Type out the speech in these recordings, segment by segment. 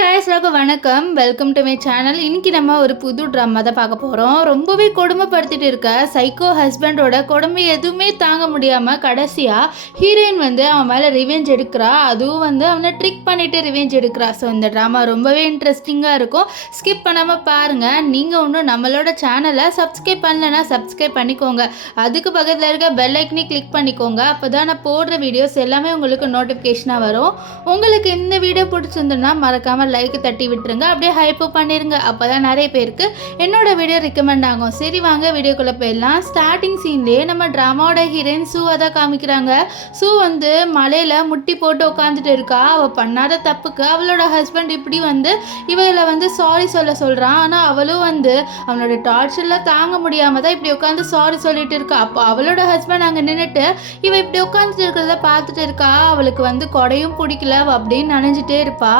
guys, வணக்கம். Welcome to my channel. இன்னைக்கு நம்ம ஒரு புது ட்ராமா தான் பார்க்க போகிறோம். ரொம்பவே கொடுமைப்படுத்திட்டு இருக்க சைக்கோ ஹஸ்பண்டோட கொடுமை எதுவுமே தாங்க முடியாமல் கடைசியாக ஹீரோயின் வந்து அவன் மேலே ரிவெஞ்ச் எடுக்கிறா. அதுவும் வந்து அவனை ட்ரிக் பண்ணிவிட்டு ரிவெஞ்ச் எடுக்கிறா. ஸோ இந்த ட்ராமா ரொம்பவே இன்ட்ரெஸ்டிங்காக இருக்கும். ஸ்கிப் பண்ணாமல் பாருங்கள். நீங்கள் ஒன்றும் நம்மளோட சேனலை சப்ஸ்கிரைப் பண்ணலைன்னா சப்ஸ்கிரைப் பண்ணிக்கோங்க. அதுக்கு பக்கத்தில் இருக்க பெல் ஐக்கனே கிளிக் பண்ணிக்கோங்க. அப்போ தான் நான் போடுற வீடியோஸ் எல்லாமே உங்களுக்கு நோட்டிஃபிகேஷனாக வரும். உங்களுக்கு இந்த வீடியோ பிடிச்சிருந்துன்னா மறக்காமல் லைக் தட்டி விட்டுருங்க. அப்படியே ஹைப் பண்ணிருங்க. அப்போ தான் நிறைய பேருக்கு என்னோட வீடியோ ரெக்கமெண்ட் ஆகும். சரி வாங்க வீடியோக்குள்ளே போயிடலாம். ஸ்டார்டிங் சீன்லேயே நம்ம ட்ராமாவோட ஹீரோயின் சூவை தான் காமிக்கிறாங்க. சூ வந்து மலையில் முட்டி போட்டு உட்காந்துட்டு இருக்கா. அவள் பண்ணாத தப்புக்கு அவளோட ஹஸ்பண்ட் இப்படி வந்து இவளை வந்து சாரி சொல்கிறான். ஆனால் அவளும் வந்து அவனோட டார்ச்சரில் தாங்க முடியாமல் தான் இப்படி உட்காந்து சாரி சொல்லிட்டு இருக்கா. அப்போ அவளோட ஹஸ்பண்ட் அங்கே நின்றுட்டு இவ இப்படி உட்காந்துட்டு இருக்கிறத பார்த்துட்டு இருக்கா. அவளுக்கு வந்து கொடையும் பிடிக்கல அப்படின்னு நினைஞ்சிட்டே இருப்பா.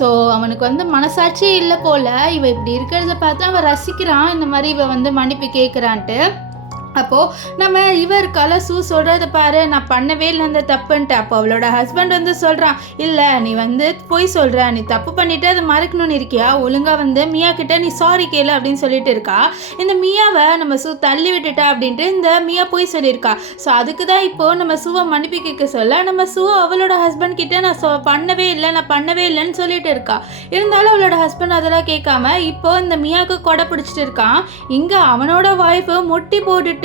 ஸோ அவனுக்கு வந்து மனசாட்சியே இல்லை போல். இவ இப்படி இருக்கிறத பார்த்து அவன் ரசிக்கிறான். இந்த மாதிரி இவ வந்து மன்னிப்பு கேட்குறான்ட்டு. அப்போது நம்ம இவர் கலசு சொல்கிறத பாரு, நான் பண்ணவே இல்லை அந்த தப்புன்ட்டு. அப்போ அவளோட ஹஸ்பண்ட் வந்து சொல்கிறான், இல்லை நீ வந்து போய் சொல்கிற, நீ தப்பு பண்ணிவிட்டு அதை மறக்கணும்னு இருக்கியா, ஒழுங்காக வந்து மியா கிட்ட நீ சாரி கேளு அப்படின்னு சொல்லிட்டு இருக்கா. இந்த மியாவை நம்ம சூ தள்ளி விட்டுட்டா அப்படின்ட்டு இந்த மியா போய் சொல்லியிருக்கா. ஸோ அதுக்கு தான் இப்போது நம்ம சூவை மன்னிப்பு கேட்க சொல்ல நம்ம சூ அவளோட ஹஸ்பண்ட் கிட்ட நான் பண்ணவே இல்லைன்னு சொல்லிட்டு இருக்கா. இருந்தாலும் அவளோட ஹஸ்பண்ட் அதெல்லாம் கேட்காம இப்போது இந்த மியாவுக்கு கொடை பிடிச்சிட்டு இருக்கான். இங்கே அவனோட வாய்ப்பு முட்டி போட்டுட்டு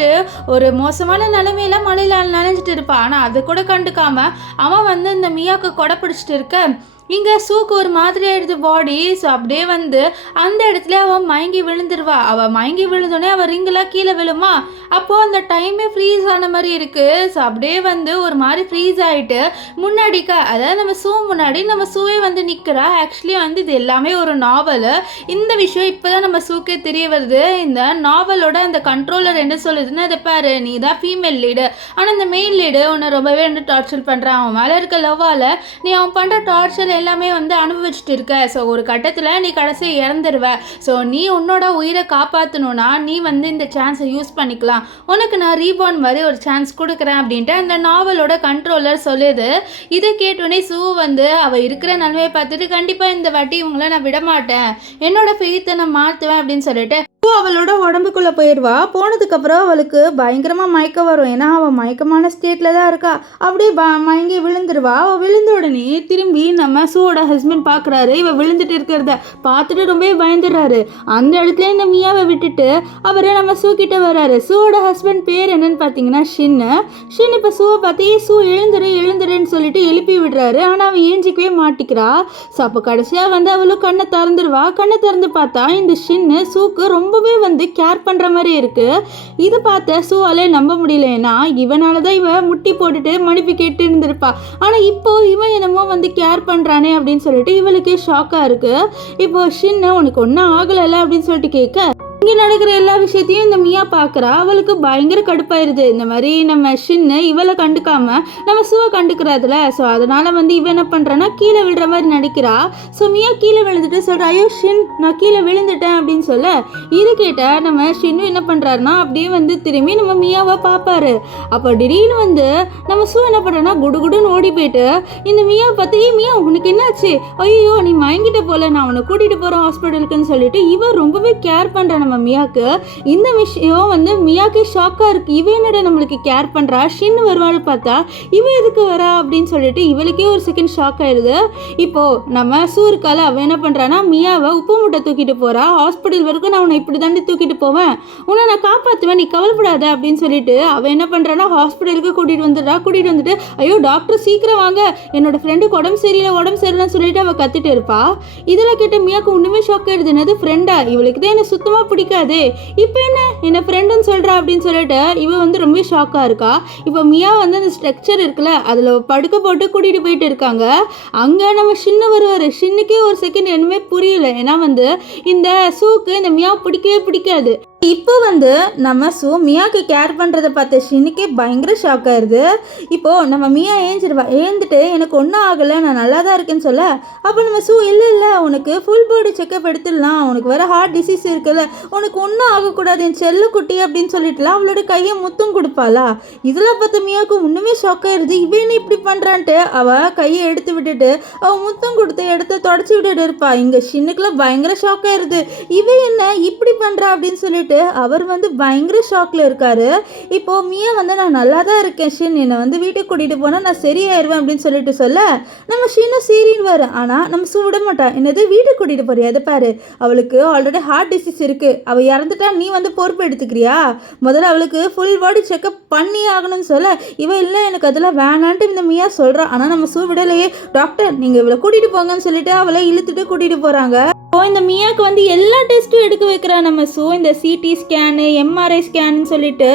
ஒரு மோசமான நிலைமையில மழையில நனைஞ்சிட்டு இருப்பான். ஆனால் அதை கூட கண்டுக்காம அவன் வந்து இந்த மியாவுக்கு கொடை பிடிச்சிட்டு இருக்க இங்கே சூக்கு ஒரு மாதிரி ஆயிடுது பாடி. ஸோ அப்படியே வந்து அந்த இடத்துல அவள் மயங்கி விழுந்துருவா. அவள் மயங்கி விழுந்தோடனே அவள் ரிங்கெல்லாம் கீழே விழுமா. அப்போது அந்த டைமே ஃப்ரீஸ் ஆன மாதிரி இருக்குது. ஸோ அப்படியே வந்து ஒரு மாதிரி ஃப்ரீஸ் ஆகிட்டு முன்னாடிக்கா அதாவது நம்ம சூ முன்னாடி நம்ம சூவே வந்து நிற்கிறா. ஆக்சுவலி வந்து இது எல்லாமே ஒரு நாவலு. இந்த விஷயம் இப்போ தான் நம்ம சூக்கே தெரிய வருது. இந்த நாவலோட அந்த கண்ட்ரோலர் என்ன சொல்லுதுன்னா, அதை பாரு நீ தான் ஃபீமேல் லீடு, ஆனால் இந்த மெயில் லீடு உன்னை ரொம்பவே வந்து டார்ச்சர் பண்ணுறான். அவன் மேலே இருக்க லவ்வால் நீ அவன் பண்ணுற டார்ச்சர் எல்லாமே வந்து அனுபவிச்சுட்டு இருக்க. ஸோ ஒரு கட்டத்தில் நீ கடைசியை இறந்துருவ. ஸோ நீ உன்னோட உயிரை காப்பாற்றணும்னா நீ வந்து இந்த சான்ஸை யூஸ் பண்ணிக்கலாம். உனக்கு நான் ரீபார்ன் மாதிரி ஒரு சான்ஸ் கொடுக்குறேன் அப்படின்ட்டு அந்த நாவலோட கண்ட்ரோலர் சொல்லுது. இதை கேட்டோடனே சூ வந்து அவள் இருக்கிற நிலைமையை பார்த்துட்டு கண்டிப்பாக இந்த வாட்டி இவங்கள நான் விட மாட்டேன், என்னோட ஃபெய்த்தை நான் மாற்றுவேன் அப்படின்னு சொல்லிட்டு அவளோட உடம்புக்குள்ளே போயிடுவா. போனதுக்கப்புறம் அவளுக்கு பயங்கரமாக மயக்கம் வரும். ஏன்னா அவள் மயக்கமான ஸ்டேட்டில் தான் இருக்கா. அப்படியே மயங்கி விழுந்துருவா. அவள் விழுந்த உடனே திரும்பி நம்ம சூவோட ஹஸ்பண்ட் பார்க்குறாரு. இவள் விழுந்துட்டு இருக்கிறத பார்த்துட்டு ரொம்பவே பயந்துடுறாரு. அந்த இடத்துல இந்த மியாவை விட்டுட்டு அவர் நம்ம சூ கிட்ட வர்றாரு. சூவோட ஹஸ்பண்ட் பேர் என்னன்னு பார்த்தீங்கன்னா ஷின்னு. இப்போ சூவை பார்த்து சூ எழுந்துருன்னு சொல்லிட்டு எழுப்பி விடுறாரு. ஆனால் அவள் ஏஞ்சிக்கவே மாட்டிக்கிறா. ஸோ அப்போ கடைசியாக வந்து அவளும் கண்ணை திறந்துருவா. கண்ணை திறந்து பார்த்தா இந்த ஷின்னு சூக்கு ரொம்பவே வந்து கேர் பண்ணுற மாதிரி இருக்குது. இதை பார்த்த சூவாலே நம்ப முடியல. ஏன்னா இவனால தான் இவன் முட்டி போட்டுட்டு மன்னிப்பு கேட்டு இருந்திருப்பா. ஆனால் இப்போ இவன் என்னமோ வந்து கேர் பண்ணுறானே அப்படின்னு சொல்லிட்டு இவளுக்கே ஷாக்காக இருக்குது. இப்போ ஷின்னு உனக்கு ஒன்றும் ஆகலைல்ல அப்படின்னு சொல்லிட்டு கேட்க இங்கே நடக்கிற எல்லா விஷயத்தையும் இந்த மியா பார்க்குறா. அவளுக்கு பயங்கர கடுப்பாயிருது. இந்த மாதிரி நம்ம ஷின்னு இவளை கண்டுக்காம நம்ம சூவை கண்டுக்கிறாதுல. ஸோ அதனால் வந்து இவன் என்ன பண்ணுறான்னா கீழே விழுற மாதிரி நடிக்கிறா. ஸோ மியா கீழே விழுந்துட்டு சொல்கிறா, ஐயோ ஷின் நான் கீழே விழுந்துட்டேன் அப்படின்னு சொல்ல இது கேட்ட நம்ம ஷின்னு என்ன பண்ணுறாருன்னா அப்படியே வந்து திரும்பி நம்ம மியாவை பார்ப்பாரு. அப்போ திடீர்னு வந்து நம்ம சூ என்ன பண்ணுறோன்னா குடுகுடுன்னு ஓடி போயிட்டு இந்த மியாவை பார்த்து மியா உனக்கு என்னாச்சு, ஐயோ நீ மயங்கிட்ட போல, நான் உன்னை கூட்டிகிட்டு போகிறேன் ஹாஸ்பிட்டலுக்குன்னு சொல்லிட்டு இவன் ரொம்பவே கேர் பண்ணுறான் மியாக்கு. இந்த விஷயம் வந்து மியாக்கே ஷாக்கா இருக்கு. இவ என்னடா நம்மளுக்கு கேர் பண்றா, ஷின்னு வருவான்னு பார்த்தா இவ எதுக்கு வரா அப்படின்னு சொல்லிட்டு இவளுக்கே ஒரு செகண்ட் ஷாக் ஆயிடுது. இப்போ நம்ம சூ இருக்கால அவ என்ன பண்றானா மியாவை உப்பு மூட்டை தூக்கிட்டு போறா. ஹாஸ்பிட்டல் வரைக்கும் நான் உன்னை இப்படி தாண்டி தூக்கிட்டு போவேன், உன்னை நான் காப்பாற்றுவேன், நீ கவலைப்படாத அப்படின்னு சொல்லிட்டு அவ என்ன பண்றானா ஹாஸ்பிட்டலுக்கு கூட்டிட்டு வந்துட்டு ஐயோ டாக்டர் சீக்கிரம் வாங்க, என்னோட ஃப்ரெண்டுக்கு உடம்பு சரியில்லைன்னு சொல்லிட்டு அவ கத்திட்டு இருப்பா. இதெல்லாம் கேட்ட மியாக்கு ஒண்ணுமே ஷாக் ஆயிடுது. என்னது ஃப்ரெண்டா, இவளுக்கு தான் என்ன சுத்தமா பிடிக்காது, இப்போ என்ன ஃப்ரெண்டுன்னு சொல்கிறா அப்படின்னு சொல்லிட்டு இவ வந்து ரொம்ப ஷாக்காக இருக்கா. இப்போ மியா வந்து அந்த ஸ்ட்ரக்சர் இருக்குல்ல அதில் படுக்க போட்டு கூட்டிகிட்டு போயிட்டு இருக்காங்க. அங்கே நம்ம ஷின்னு வருவார். ஷின்னுக்கே ஒரு செகண்ட் என்னமே புரியல. ஏன்னா வந்து இந்த சூக்கு இந்த மியா பிடிக்கவே பிடிக்காது. இப்போ வந்து நம்ம மியாக்கு கேர் பண்ணுறதை பார்த்த ஷினுக்கே பயங்கர ஷாக் ஆயிடுது. இப்போது நம்ம மியா ஏந்துட்டு எனக்கு ஒன்றும் ஆகலை, நான் நல்லா தான் இருக்கேன்னு சொல்ல, அப்போ நம்ம இல்லை உனக்கு ஃபுல் பாடி செக்கப் எடுத்துடலாம், உனக்கு வேறு ஹார்ட் டிசீஸ் இருக்குல்ல, உனக்கு ஒன்றும் ஆகக்கூடாது என் செல்ல குட்டி அப்படின்னு சொல்லிட்டுலாம் அவளோட கையை முத்தம் கொடுப்பாளா. இதெல்லாம் பார்த்த மியாவுக்கு ஒன்றுமே ஷாக் ஆயிடுது. இவன் இப்படி பண்ணுறான்ட்டு அவள் கையை எடுத்து விட்டுட்டு அவள் முத்தம் கொடுத்து இடத்த தொடச்சி விட்டுட்டு இருப்பா. இங்கே ஷின்னுக்குலாம் பயங்கர ஷாக் ஆயிடுது. இவன் என்ன இப்படி பண்ணுறா அப்படின்னு சொல்லிட்டு அவர் வந்து பயங்கர ஷாக்ல இருக்காரு. இப்போ மியா வந்து நான் நல்லா தான் இருக்கேன் ஷின், என்னை வந்து வீட்டுக்கு கூட்டிட்டு போனா நான் சரியாயிருவேன் அப்படின்னு சொல்லிட்டு சொல்ல, நம்ம ஷின்னும் சரின்னு வர. ஆனா நம்ம விட மாட்டா. என்னது வீட்டுக்கு கூட்டிட்டு போறியா, அதை பாரு அவளுக்கு ஆல்ரெடி ஹார்ட் டிசீஸ் இருக்கு, அவள் இறந்துட்டா நீ வந்து பொறுப்பு எடுத்துக்கிறியா, முதல்ல அவளுக்கு ஃபுல் பாடி செக்அப் பண்ணி ஆகணும்னு சொல்ல, இவ இல்லை எனக்கு அதெல்லாம் வேணான்ட்டு இந்த மியா சொல்றா. ஆனா நம்ம விடலையே, டாக்டர் நீங்க இவளை கூட்டிட்டு போங்கன்னு சொல்லிட்டு அவளை இழுத்துட்டு கூட்டிட்டு போறாங்க. இந்த மியாவுக்கு வந்து எல்லா டெஸ்ட்டும் எடுக்க வைக்கிறா நம்ம இந்த சிடி ஸ்கேனு எம்ஆர்ஐ ஸ்கேன்னு சொல்லிட்டு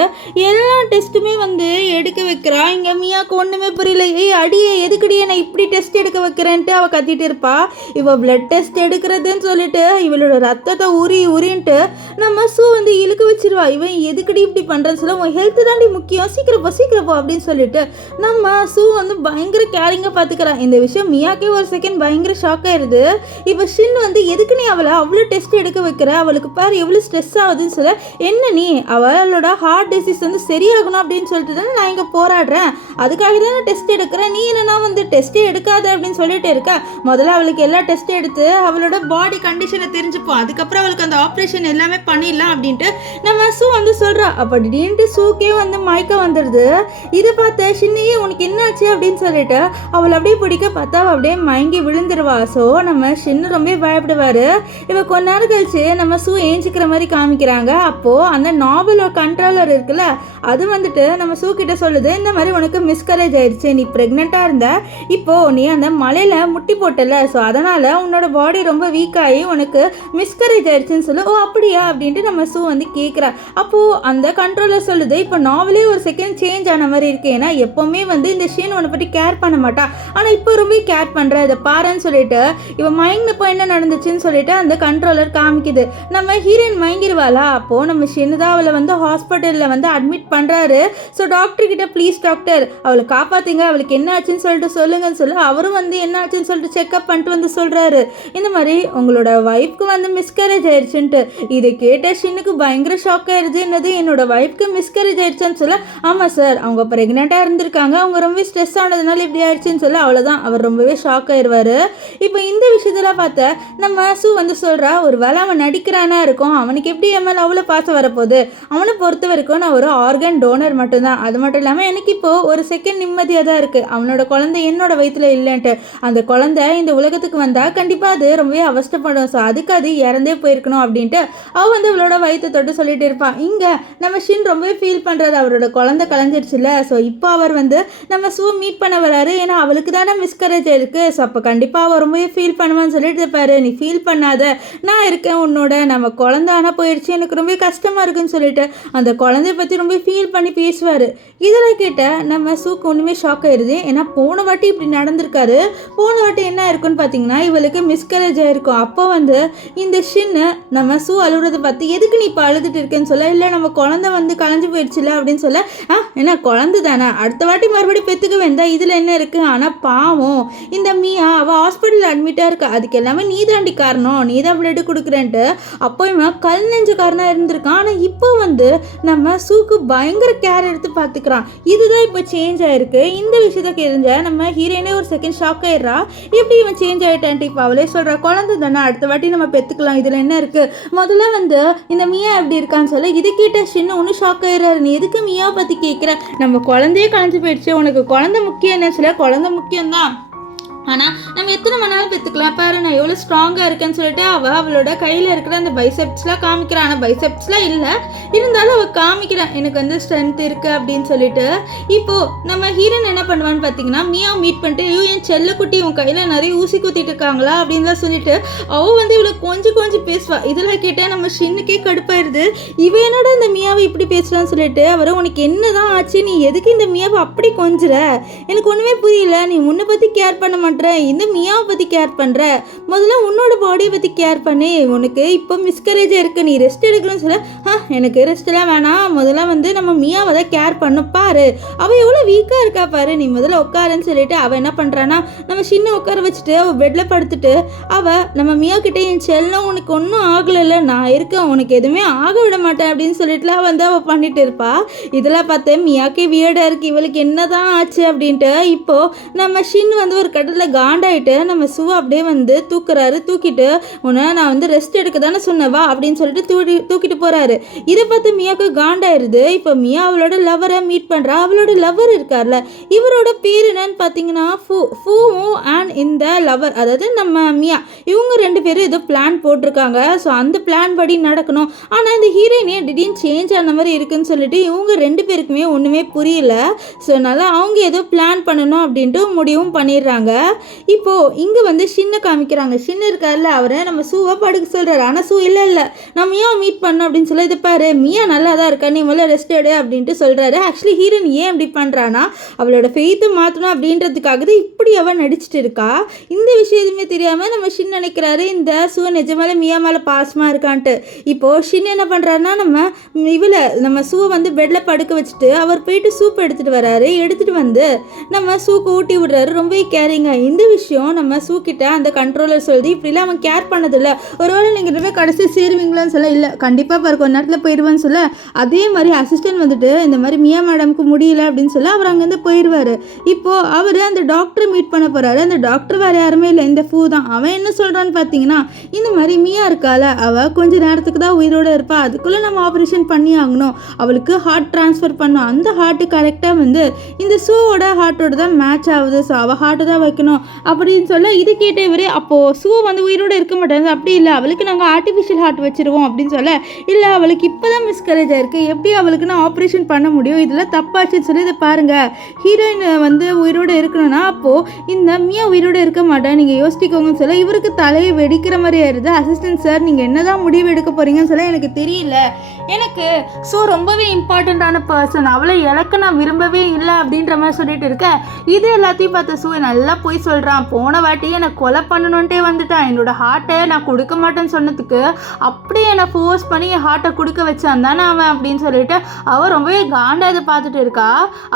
எல்லா டெஸ்ட்டுமே வந்து எடுக்க வைக்கிறா. இங்கே மியாவுக்கு ஒன்றுமே புரியல. அடியே எதுக்கடியே நான் இப்படி டெஸ்ட் எடுக்க வைக்கிறேன்ட்டு அவள் கத்திட்டு இருப்பா. இவள் பிளட் டெஸ்ட் எடுக்கிறதுன்னு சொல்லிட்டு இவளோட ரத்தத்தை உரின்ட்டு நம்ம வந்து இழுக்க வச்சிருவா. இவன் எதுக்கடி இப்படி பண்ணுறேன்னு சொல்ல, உன் ஹெல்த்து தாண்டி முக்கியம், சீக்கிரப்போ அப்படின்னு சொல்லிட்டு நம்ம வந்து பயங்கர கேரிங்காக பார்த்துக்கிறான். இந்த விஷயம் மியாக்கே ஒரு செகண்ட் பயங்கர ஷாக் ஆயிடுது. இப்போ ஷின் வந்து எதுக்கு நீ அவளை அவ்வளோ டெஸ்ட் எடுக்க வைக்கிற, அவளுக்கு பாரு எவ்வளோ ஸ்ட்ரெஸ் ஆகுதுன்னு சொல்ல, என்ன நீ அவளோட ஹார்ட் டிசீஸ் வந்து சரியாகணும் அப்படின்னு சொல்லிட்டு தானே நான் இங்கே போராடுறேன், அதுக்காக தான் நான் டெஸ்ட் எடுக்கிறேன், நீ என்னன்னா வந்து டெஸ்ட்டே எடுக்காத அப்படின்னு சொல்லிட்டு இருக்க. முதல்ல அவளுக்கு எல்லா டெஸ்ட் எடுத்து அவளோட பாடி கண்டிஷனை தெரிஞ்சுப்போம், அதுக்கப்புறம் அவளுக்கு அந்த ஆப்ரேஷன் எல்லாமே பண்ணிடலாம் அப்படின்ட்டு நம்ம வந்து சொல்கிறா. அப்போ திடீர்னு சூக்கே வந்து மயக்கம் வந்துடுது. இதை பார்த்த சின்னையே உனக்கு என்னாச்சு அப்படின்னு சொல்லிட்டு அவளை அப்படியே பிடிக்க பார்த்தா அப்படியே மயங்கி விழுந்துருவா. ஸோ நம்ம சின்ன ரொம்ப பயப்படுவார். இவ கொஞ்ச நேரம் கழிச்சு நம்ம ஏஞ்சிக்கிற மாதிரி காமிக்கிறாங்க. அப்போ அந்த நாவலோட கண்ட்ரோலர் இருக்குல்ல, அது வந்துட்டு நம்ம கிட்ட சொல்லுது, இந்த மாதிரி உனக்கு மிஸ்கரேஜ் ஆயிடுச்சு, நீ பிரெக்னெண்டா இருந்த, இப்போ நீ அந்த மலையில முட்டி போட்டல, ஸோ அதனால உன்னோட பாடி ரொம்ப வீக் ஆகி உனக்கு மிஸ்கரேஜ் ஆயிடுச்சுன்னு சொல்லு. ஓ அப்படியா அப்படின்ட்டு நம்ம வந்து கேட்குறா. அப்போ அந்த கண்ட்ரோலர் சொல்லுது, இப்போ நாவலே ஒரு செகண்ட் சேஞ்ச் ஆன மாதிரி இருக்கு, ஏன்னா எப்பவுமே வந்து இந்த ஷீன் உன்னை பற்றி கேர் பண்ண மாட்டா, ஆனால் இப்போ ரொம்ப கேர் பண்ற, இதை பாருன்னு சொல்லிட்டு இவ மயங்கினப்போ என்ன நடந்துச்சுன்னு சொல்லிட்டு அந்த கண்ட்ரோலர் காமிக்குது. நம்ம ஹீரோயின் மயங்கிடுவாளா. அப்போ நம்ம ஷினுதா அவளை வந்து ஹாஸ்பிட்டலில் வந்து அட்மிட் பண்ணுறாரு. ஸோ டாக்டர் கிட்ட ப்ளீஸ் டாக்டர் அவளை காப்பாற்றுங்க, அவளுக்கு என்ன ஆச்சுன்னு சொல்லிட்டு சொல்லுங்கன்னு சொல்லி அவரும் வந்து என்ன ஆச்சுன்னு சொல்லிட்டு செக்அப் பண்ணிட்டு வந்து சொல்கிறாரு, இந்த மாதிரி உங்களோட ஒய்ஃப்க்கு வந்து மிஸ்கரேஜ் ஆயிடுச்சுன்ட்டு. இதை கேட்ட ஷினுக்கு பயங்கர ஷாக் ஆயிடுது. என்னது என்னோட ஒய்ஃப்க்கு மிஸ்கரேஜ் ஆயிடுச்சுன்னு சொல்ல, ஆமாம் சார் அவங்க ப்ரெக்னெண்ட்டாக இருந்திருக்காங்க, அவங்க ரொம்ப ஸ்ட்ரெஸ் ஆனதுனால இப்படி ஆயிடுச்சுன்னு சொல்ல, அவ்வளோதான் அவர் ரொம்பவே ஷாக் ஆயிடுவார். இப்போ இந்த விஷயத்தெல்லாம் பார்த்த நம்ம வந்து சொல்கிறா, ஒரு வேளை அவன் நடிக்கிறானா இருக்கும், அவனுக்கு எப்படி என் மேலே அவ்வளோ பாசம் வரப்போகுது, அவனை பொறுத்த வரைக்கும் நான் ஒரு ஆர்கன் டோனர் மட்டும்தான், அது மட்டும் இல்லாமல் எனக்கு இப்போது ஒரு செகண்ட் நிம்மதியாக தான் இருக்குது, அவனோட குழந்தை என்னோட வயிற்றுல இல்லைன்ட்டு, அந்த குழந்தை இந்த உலகத்துக்கு வந்தால் கண்டிப்பாக அது ரொம்பவே அவஸ்தப்படும், ஸோ அதுக்கு அது இறந்தே போயிருக்கணும் அப்படின்ட்டு அவள் வந்து அவளோட வயிற்று தொட்டு சொல்லிட்டு இருப்பான். இங்கே நம்ம ஷின் ரொம்பவே ஃபீல் பண்ணுறாரு, அவரோட குழந்தை கலைஞ்சிருச்சுல, ஸோ இப்போ அவர் வந்து நம்ம மீட் பண்ண வராரு, ஏன்னா அவளுக்கு தானே மிஸ்கரேஜ் இருக்குது, ஸோ அப்போ கண்டிப்பாக அவள் ரொம்பவே ஃபீல் பண்ணுவான்னு சொல்லிட்டு இருப்பாரு. நீ ஃபீல் பண்ணாத, நான் இருக்கேன் உன்னோட, நம்ம குழந்தை ஆனால் போயிடுச்சு, எனக்கு ரொம்ப கஷ்டமாக இருக்குன்னு சொல்லிட்டு அந்த குழந்தைய பற்றி ரொம்ப ஃபீல் பண்ணி பேசுவார். இதெல்லாம் கேட்ட நம்ம ஒன்றுமே ஷாக் ஆயிடுது. ஏன்னா போன வாட்டி இப்படி நடந்திருக்காரு, போன வாட்டி என்ன இருக்குன்னு பார்த்தீங்கன்னா இவளுக்கு மிஸ்கரேஜ் ஆகிருக்கும். அப்போ வந்து இந்த ஷின்னு நம்ம அழுகுறதை பார்த்து எதுக்கு நீ இப்போ அழுதுட்டு இருக்கேன்னு சொல்ல, இல்லை நம்ம குழந்தை வந்து கலைஞ்சு போயிடுச்சுல அப்படின்னு சொல்ல, என்ன குழந்தை தானே அடுத்த வாட்டி மறுபடியும் பெற்றுக்க வேண்டாம், இதில் என்ன இருக்குது, ஆனால் பாவம் இந்த மியா அவள் ஹாஸ்பிட்டலில் அட்மிட்டாக இருக்கா, அதுக்கு எல்லாமே நீ தாண்டி காரணம், நீ தான் பிளட் கொடுக்குறேன்ட்டு அப்போ இவன் கல் நெஞ்சுக்காரனாக இருந்திருக்கான். ஆனால் இப்போ வந்து நம்ம பயங்கர கேர் எடுத்து பார்த்துக்கிறான். இதுதான் இப்போ சேஞ்ச் ஆயிருக்கு. இந்த விஷயத்த தெரிஞ்ச நம்ம ஹீரோயினே ஒரு செகண்ட் ஷாக் ஆயிடுறா, எப்படி இவன் சேஞ்ச் ஆகிட்டான்ட்டு. இப்போ அவளே சொல்கிறா, குழந்தை தானே அடுத்த வாட்டி நம்ம பெற்றுக்கலாம், இதில் என்ன இருக்குது, முதல்ல வந்து இந்த மியா எப்படி இருக்கான்னு சொல்ல, இது கேட்ட சின்ன ஒன்றும் ஷாக் ஆயிடுறாரு. நீ எதுக்கு மியாவை பற்றி கேட்குற, நம்ம குழந்தையே கலைஞ்சு போயிடுச்சு, உனக்கு குழந்தை முக்கியம் என்ன சொல்ல, குழந்தை முக்கியம்தான், ஆனால் நம்ம எத்தனை மணி நேரம் பெற்றுக்கலாம் பாரு, நான் எவ்வளோ ஸ்ட்ராங்காக இருக்கேன்னு சொல்லிட்டு அவளோட கையில் இருக்கிற அந்த பைசெப்ஸ்லாம் காமிக்கிறான். ஆனால் பைசெப்ஸ்லாம் இல்லை, இருந்தாலும் அவள் காமிக்கிறான் எனக்கு வந்து ஸ்ட்ரென்த் இருக்குது அப்படின்னு சொல்லிட்டு. இப்போது நம்ம ஹீரோயின் என்ன பண்ணுவான்னு பார்த்தீங்கன்னா, மியாவை மீட் பண்ணிட்டு, ஐயோ என் செல்லக்குட்டி உன் கையில் நிறைய ஊசி குத்திட்டு இருக்காங்களா அப்படின்லாம் சொல்லிட்டு அவள் வந்து இவ்வளோ கொஞ்சம் பேசுவா. இதெல்லாம் கேட்டால் நம்ம ஷின்னுக்கே கடுப்பாயிருது, இவ என்னோட இந்த மியாவை இப்படி பேசுகிறான்னு சொல்லிட்டு. அவர் உனக்கு என்ன தான் ஆச்சு, நீ எதுக்கு இந்த மியாவை அப்படி கொஞ்சிற, எனக்கு ஒன்றுமே புரியல, நீ உன்னை பற்றி கேர் பண்ண மாட்டேன் மாட்டேன், இந்த மியாவை பற்றி கேர் பண்ணுற, முதல்ல உன்னோட பாடியை பற்றி கேர் பண்ணி, உனக்கு இப்போ மிஸ்கரேஜ் இருக்குது, நீ ரெஸ்ட் எடுக்கணும்னு சொல்ல, எனக்கு ரெஸ்ட்லாம் வேணாம், முதல்ல வந்து நம்ம மியாவை தான் கேர் பண்ண பாரு, அவள் எவ்வளோ வீக்காக இருக்கா பாரு, நீ முதல்ல உட்காருன்னு சொல்லிட்டு அவள் என்ன பண்ணுறான்னா நம்ம சின்ன உட்கார வச்சுட்டு அவள் பெட்டில் படுத்துட்டு அவள் நம்ம மியா கிட்டே என் செல்லம் உனக்கு ஒன்றும் ஆகலைல்ல, நான் இருக்கேன், உனக்கு எதுவுமே ஆக விட மாட்டேன் அப்படின்னு சொல்லிட்டுலாம் வந்து அவள் பண்ணிட்டு இருப்பா. இதெல்லாம் பார்த்து மியாக்கே வியர்டாக இருக்குது, இவளுக்கு என்னதான் ஆச்சு அப்படின்ட்டு. இப்போது நம்ம ஷின் வந்து ஒரு கடலில் காண்டாயிட்டு நம்ம சுவை அப்படியே வந்து தூக்கிட்டு உன்னை நான் வந்து ரெஸ்ட் எடுக்க தானே சொன்னவா அப்படின்னு சொல்லிட்டு தூக்கிட்டு போகிறாரு. இதை பார்த்து மியாவுக்கு காண்டாயிருது. இப்போ மியா அவளோட லவரை மீட் பண்ணுறா. அவளோட லவர் இருக்கார்ல, இவரோட பேர் என்னன்னு பார்த்தீங்கன்னா ஃபூவும் அண்ட் இந்த லவர், அதாவது நம்ம மியா, இவங்க 2 பேரும் ஏதோ பிளான் போட்டிருக்காங்க. ஸோ அந்த பிளான் படி நடக்கணும். ஆனால் இந்த ஹீரோயினே திடீர்னு சேஞ்ச் ஆன மாதிரி இருக்குன்னு சொல்லிட்டு இவங்க 2 பேருக்குமே ஒன்றுமே புரியல. ஸோ அதனால் அவங்க ஏதோ பிளான் பண்ணணும் அப்படின்ட்டு முடிவும் பண்ணிடுறாங்க. இப்போது இங்கே வந்து ஷின்னை காமிக்கிறாங்க. ஷின் இருக்கார்ல, அவரை நம்ம சூவை படுக்க சொல்கிறாரு. ஆனால் சூ இல்லை நான் மியா மீட் பண்ணோம் அப்படின்னு சொல்லி, இது பாரு மியா நல்லா தான் இருக்கா, நீ முதல்ல ரெஸ்ட் எடு அப்படின்ட்டு சொல்கிறாரு. ஆக்சுவலி ஹீரோயின் ஏன் அப்படி பண்ணுறான்னா அவளோட ஃபெய்த்தை மாற்றணும் அப்படின்றதுக்காக தான் இப்படி அவள் நடிச்சிட்டு இருக்கா. இந்த விஷயம் எதுவுமே தெரியாமல் நம்ம ஷின் நினைக்கிறாரு இந்த சூ நிஜமால மியா மேலே பாசமாக இருக்கான்ட்டு. இப்போது ஷின் என்ன பண்ணுறாருன்னா நம்ம சூவை வந்து பெட்டில் படுக்க வச்சுட்டு அவர் போயிட்டு சூப் எடுத்துகிட்டு வராரு. எடுத்துகிட்டு வந்து நம்ம சூக்கு ஊட்டி விடுறாரு. ரொம்ப கேரிங்காக. இந்த விஷயம் நம்ம சூ கிட்ட அந்த கண்ட்ரோலர் சொல்லுது, இப்படிலாம் அவன் கேர் பண்ணதில்லை, ஒருவேளை நீங்கள் போய் கடைசி சேருவீங்களான்னு சொல்ல, இல்லை கண்டிப்பாக பாரு கொஞ்ச நேரத்தில் போயிடுவான்னு சொல்ல, அதே மாதிரி அசிஸ்டன்ட் வந்துட்டு இந்த மாதிரி மியா மேடமுக்கு முடியல அப்படின்னு சொல்ல அவர் அங்கேருந்து போயிடுவார். இப்போது அவர் அந்த டாக்டரை மீட் பண்ண போகிறாரு. அந்த டாக்டர் வேறு யாருமே இல்லை, இந்த ஃபூ தான். அவன் என்ன சொல்கிறான்னு பார்த்தீங்கன்னா, இந்த மாதிரி மியா இருக்கால, அவள் கொஞ்ச நேரத்துக்கு தான் உயிரோடு இருப்பா, அதுக்குள்ளே நம்ம ஆப்ரேஷன் பண்ணி ஆகணும், அவளுக்கு ஹார்ட் ட்ரான்ஸ்ஃபர் பண்ணணும், அந்த ஹார்ட்டு கரெக்டாக வந்து இந்த சூவோட ஹார்ட்டோட தான் மேட்ச் ஆகுது, ஸோ அவள் ஹார்ட்டு தான் வைக்கணும் அப்படின்னு சொல்ல, இது கேட்டே இவரே அப்போது சூ வந்து உயிரோடு இருக்க மாட்டாங்க, அப்படி இல்லை அவளுக்கு நாங்கள் ஆர்டிஃபிஷியல் ஹார்ட் வச்சுருவோம் அப்படின்னு சொல்ல, இல்லை அவளுக்கு இப்போ தான் மிஸ்கரேஜ் ஆயிருக்கு, எப்படி அவளுக்கு நான் ஆப்ரேஷன் பண்ண முடியும், இதெல்லாம் தப்பாச்சுன்னு சொல்லி, இதை பாருங்கள் ஹீரோயின் வந்து உயிரோடு இருக்கணும்னா அப்போது இந்த மியா உயிரோடு இருக்க மாட்டேன், நீங்கள் யோசிச்சுக்கோங்கன்னு சொல்ல, இவருக்கு தலையை வெடிக்கிற மாதிரி ஆயிடுது. அசிஸ்டன்ட் சார் நீங்கள் என்ன தான் முடிவு எடுக்க போகிறீங்கன்னு சொல்ல, எனக்கு தெரியல, எனக்கு ஸோ ரொம்பவே இம்பார்ட்டண்ட்டான பர்சன், அவளை இழக்க நான் விரும்பவே இல்லை அப்படின்ற மாதிரி சொல்லிட்டு இருக்கேன். இது எல்லாத்தையும் பார்த்த சூ நல்லா போய் சொல்கிறான், போன வாட்டி என்னை கொலை பண்ணணுன்ட்டே வந்துட்டான், என்னோட ஹார்ட்டை நான் கொடுக்க மாட்டேன்னு சொன்னதுக்கு அப்படியே என்னை ஃபோர்ஸ் பண்ணி என் ஹார்ட்டை கொடுக்க வச்சான் தானே அவன் அப்படின்னு சொல்லிட்டு அவள் ரொம்பவே காண்டா இதை பார்த்துட்டு இருக்கா.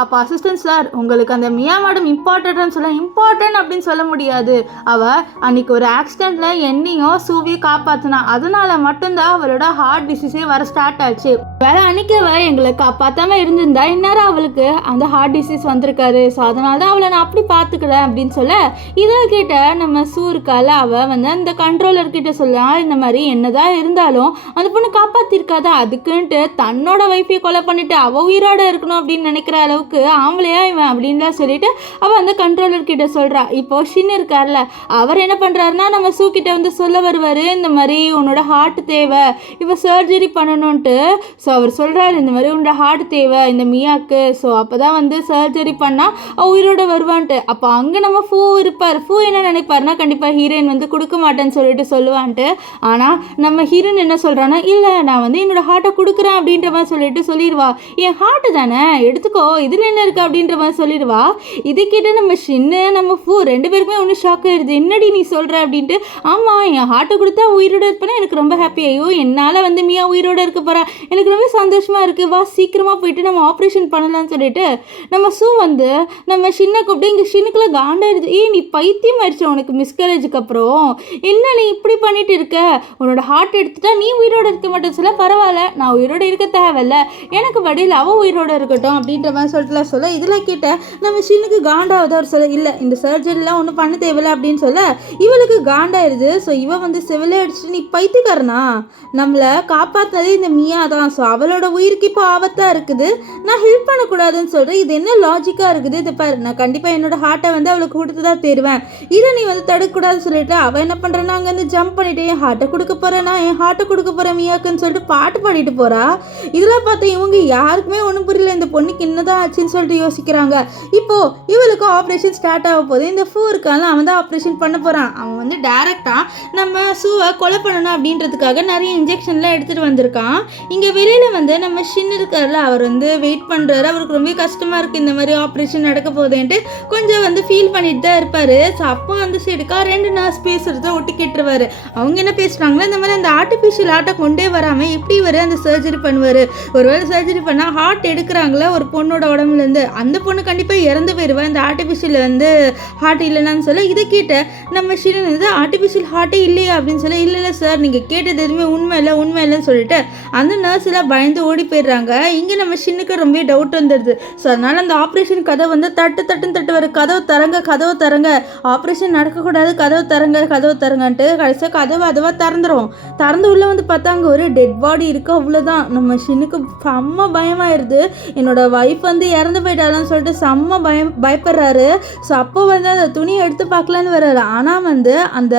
அப்போ அசிஸ்டன்ட் சார் உங்களுக்கு அந்த மியா மேடம் இம்பார்ட்டன்ட்னு சொல்ல, இம்பார்ட்டன்ட் அப்படின்னு சொல்ல முடியாது, அவள் அன்றைக்கி ஒரு ஆக்சிடெண்ட்டில் என்னையும் சூவியும் காப்பாற்றினா, அதனால மட்டும்தான் அவளோட ஹார்ட் டிசீஸே வர ஸ்டார்ட் ஆச்சு, வேலை அன்றைக்கி அவள் எங்களை காப்பாற்றாமல் இருந்திருந்தா இந்நேரம் அவளுக்கு அந்த ஹார்ட் டிசீஸ் வந்திருக்காரு, ஸோ அதனால தான் அவளை நான் அப்படி பார்த்துக்கிறேன் அப்படின்னு சொல்ல, இதில் கேட்ட நம்ம சூ இருக்கால, அவள் வந்து அந்த கண்ட்ரோலர்கிட்ட சொல்லலாம், இந்த மாதிரி என்னதான் இருந்தாலும் அந்த பொண்ணு காப்பாற்றிருக்காதா, அதுக்குன்ட்டு தன்னோட வைஃபையை கொலை பண்ணிட்டு அவள் உயிரோட இருக்கணும் அப்படின்னு நினைக்கிற அளவுக்கு ஆம்பளையா இவன் அப்படின்லாம் சொல்லிட்டு அவள் அந்த கண்ட்ரோலர்கிட்ட சொல்கிறா. இப்போது ஷின் இருக்கார்ல, அவர் என்ன பண்ணுறாருன்னா நம்ம சூ கிட்ட வந்து சொல்ல வருவார், இந்த மாதிரி உன்னோட ஹார்ட் தேவை, இப்போ சர்ஜரி பண்ணணுன்ட்டு. ஸோ அவர் சொல்கிறாரு, இந்த மாதிரி உன்னோட ஹார்ட் தேவை இந்த மியாக்கு, ஸோ அப்போ தான் வந்து சர்ஜரி பண்ணால் உயிரோட வருவான்ட்டு. அப்போ அங்கே நம்ம ஃபூ இருப்பார். ஃபூ என்ன நினைப்பாருன்னா கண்டிப்பாக ஹீரோயின் வந்து கொடுக்க மாட்டேன்னு சொல்லிட்டு சொல்லுவான்ட்டு. ஆனால் நம்ம ஹீரோயின் என்ன சொல்கிறான்னா, இல்லை நான் வந்து என்னோடய ஹார்ட்டை கொடுக்குறேன் அப்படின்ற மாதிரி சொல்லிட்டு சொல்லிடுவா, என் ஹார்ட்டு தானே எடுத்துக்கோ, இதில் என்ன இருக்குது அப்படின்ற மாதிரி சொல்லிடுவா. இதை கேட்டு நம்ம ஷின்னு நம்ம ஃபூ 2 பேருக்குமே ஒன்று ஷாக் ஆயிடுது, என்னடி நீ சொல்கிற அப்படின்ட்டு. ஆமாம் என் ஹார்ட்டை கொடுத்தா உயிரோடு இருப்பேன்னா எனக்கு ரொம்ப ஹாப்பி, ஐயோ என்னால் வந்து மியா உயிரோடு இருக்க போகிறா, எனக்கு ரொம்ப சந்தோஷமாக இருக்குது, வா சீக்கிரமாக போயிட்டு நம்ம ஆப்ரேஷன் பண்ணலாம்னு சொல்லிட்டு நம்ம சூ வந்து நம்ம ஷின்னை கூப்பிட்டு, இங்கே ஷின்னுக்குள்ள காண்டாயிடுது, நீ பைத்தியம் ஆயிடுச்சு உனக்கு மிஸ்கரேஜுக்கு அப்புறம், என்ன நீ இப்படி பண்ணிட்டு இருக்க, உன்னோட ஹார்ட் எடுத்துட்டா நீ உயிரோடு இருக்க மாட்டேன்னு சொல்ல, பரவாயில்ல நான் உயிரோடு இருக்க தேவையில்ல, எனக்கு வடியில் அவள் உயிரோடு இருக்கட்டும் அப்படின்ற மாதிரி சொல்லிட்டுலாம் சொல்ல, இதில் கிட்ட நம்ம ஷின்னுக்கு காண்டாவது அவர் சொல்ல, இல்லை இந்த சர்ஜரிலாம் ஒன்றும் பண்ண தேவையில்லை அப்படின்னு சொல்ல, இவளுக்கு காண்டாயிடுது. ஸோ இவன் வந்து செவிலே அடிச்சுட்டு, நீ பைத்தியக்காரனா, நம்மளை காப்பாற்றினதே இந்த மியா தான், ஸோ அவளோட உயிருக்கு இப்போ ஆபத்தாக இருக்குது, நான் ஹெல்ப் பண்ணக்கூடாதுன்னு சொல்கிறேன், இது என்ன லாஜிக்காக இருக்குது, இதை பாரு நான் கண்டிப்பாக என்னோட ஹார்ட்டை வந்து அவளுக்கு கொடுத்து தான் தருவேன், இதை நீ வந்து தடுக்கக்கூடாதுன்னு சொல்லிட்டு அவள் என்ன பண்ணுறேன்னா அங்கேருந்து ஜம்ப் பண்ணிவிட்டு என் ஹார்ட்டை கொடுக்க போகிறேன், நான் என் ஹார்ட்டை கொடுக்க போகிறேன் மியாக்குன்னு சொல்லிட்டு பாட்டு பாடிட்டு போகிறா. இதெல்லாம் பார்த்தா இவங்க யாருக்குமே ஒன்றும் புரியல, இந்த பொண்ணுக்கு என்னதான் ஆச்சுன்னு சொல்லிட்டு யோசிக்கிறாங்க. இப்போது இவளுக்கு ஆப்ரேஷன் ஸ்டார்ட் ஆக போகுது. இந்த ஃபூ இருக்கால அவன் தான் ஆப்ரேஷன் பண்ண போகிறான். அவன் வந்து டேரெக்டாக நம்ம சூவை கொலை பண்ணணும் அப்படின்றதுக்காக நிறைய இன்ஜெக்ஷன்லாம் எடுத்துகிட்டு வந்திருக்கான். இங்கே வெளியில் வந்து நம்ம ஷின் இருக்கார்ல, அவர் வந்து வெயிட் பண்ணுறாரு, அவருக்கு ரொம்ப கஷ்டமாக இருக்குது இந்த மாதிரி ஆப்ரேஷன் நடக்க போகுதுன்ட்டு கொஞ்சம் வந்து ஃபீல் பண்ணிட்டு சைலண்ட்டாக இருப்பார். ஸோ அப்போ அந்த சைடுக்கா 2 நர்ஸ் பேசுகிறத ஒட்டி கேட்டுருவார். அவங்க என்ன பேசுகிறாங்களோ இந்த மாதிரி அந்த ஆர்டிஃபிஷியல் ஹார்ட்டை கொண்டே வராமல் எப்படி இவர் அந்த சர்ஜரி பண்ணுவார். ஒருவேளை சர்ஜரி பண்ணால் ஹார்ட் எடுக்கிறாங்களே ஒரு பொண்ணோட உடம்புலேருந்து, அந்த பொண்ணு கண்டிப்பாக இறந்து போயிடுவா இந்த ஆர்டிஃபிஷியல் ஹார்ட் இல்லைன்னு சொல்ல. இதை கேட்ட நம்ம ஷின் ஆர்டிஃபிஷியல் ஹார்ட்டே இல்லையா அப்படின்னு சொல்ல, இல்லை சார் நீங்கள் கேட்டது எதுவுமே உண்மை இல்லைன்னு சொல்லிட்டு அந்த நர்ஸ் எல்லாம் பயந்து ஓடி போயிடுறாங்க. இங்கே நம்ம ஷின்னுக்கு ரொம்ப டவுட் வந்துடுது. ஸோ அதனால் அந்த ஆப்ரேஷன் கதவு தட்டு வர கதவு தரங்க ஆப்ரேஷன் நடக்கக்கூடாது, கதவு தரங்கன்ட்டு கடைசியாக கதவு அதுவாக திறந்து உள்ளே வந்து பார்த்தா அங்கே ஒரு டெட் பாடி இருக்குது. அவ்வளோதான். நம்ம ஷின்னுக்கு செம்ம பயமாயிருது. என்னோட ஒய்ஃப் இறந்து போயிட்டாலும் சொல்லிட்டு செம்ம பயப்படுறாரு. ஸோ அப்போ அந்த துணியை எடுத்து பார்க்கலான்னு வர்றாரு. ஆனால் அந்த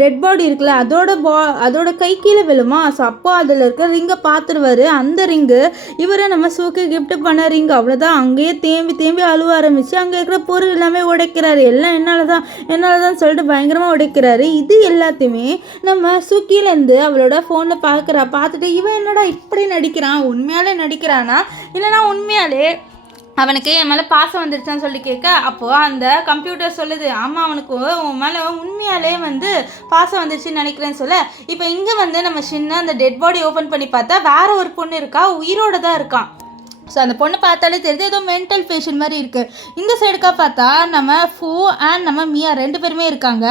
டெட் பாடி இருக்குல்ல அதோட கை கீழே விழுமா. ஸோ அப்போ அதில் இருக்க ரிங்கை பார்த்துருவாரு. அந்த ரிங்கு இவரை நம்ம சூக்கு கிஃப்ட் பண்ண ரிங். அவ்வளோதான். அங்கேயே தேம்பி அழுவ ஆரம்பிச்சு அங்கே இருக்கிற பொருள் எல்லாமே உடைக்கிறாரு. எல்லாம் என்னால தான் சொல்லிட்டு பயங்கரமாக உடைக்கிறாரு. இது எல்லாத்தையுமே நம்ம சுக்கிலேருந்து அவளோட ஃபோனில் பார்த்துட்டு இவன் என்னடா இப்படி நடிக்கிறான், உண்மையாலே நடிக்கிறானா இல்லைனா உண்மையாலே அவனுக்கு என் மேலே பாசம் வந்துருச்சான்னு சொல்லி கேட்க, அப்போது அந்த கம்ப்யூட்டர் சொல்லுது ஆமாம் அவனுக்கு உன் மேலே உண்மையாலே பாசம் வந்துருச்சுன்னு நினைக்கிறேன்னு சொல்ல. இப்போ இங்கே நம்ம சின்ன அந்த டெட் பாடி ஓப்பன் பண்ணி பார்த்தா வேற ஒரு பொண்ணு இருக்கா, உயிரோட தான் இருக்கான். ஸோ அந்த பொண்ணு பார்த்தாலே தெரியுது ஏதோ மென்டல் பேஷண்ட் மாதிரி இருக்குது. இந்த சைடுக்காக பார்த்தா நம்ம ஃபூ அண்ட் நம்ம மியா 2 பேருமே இருக்காங்க.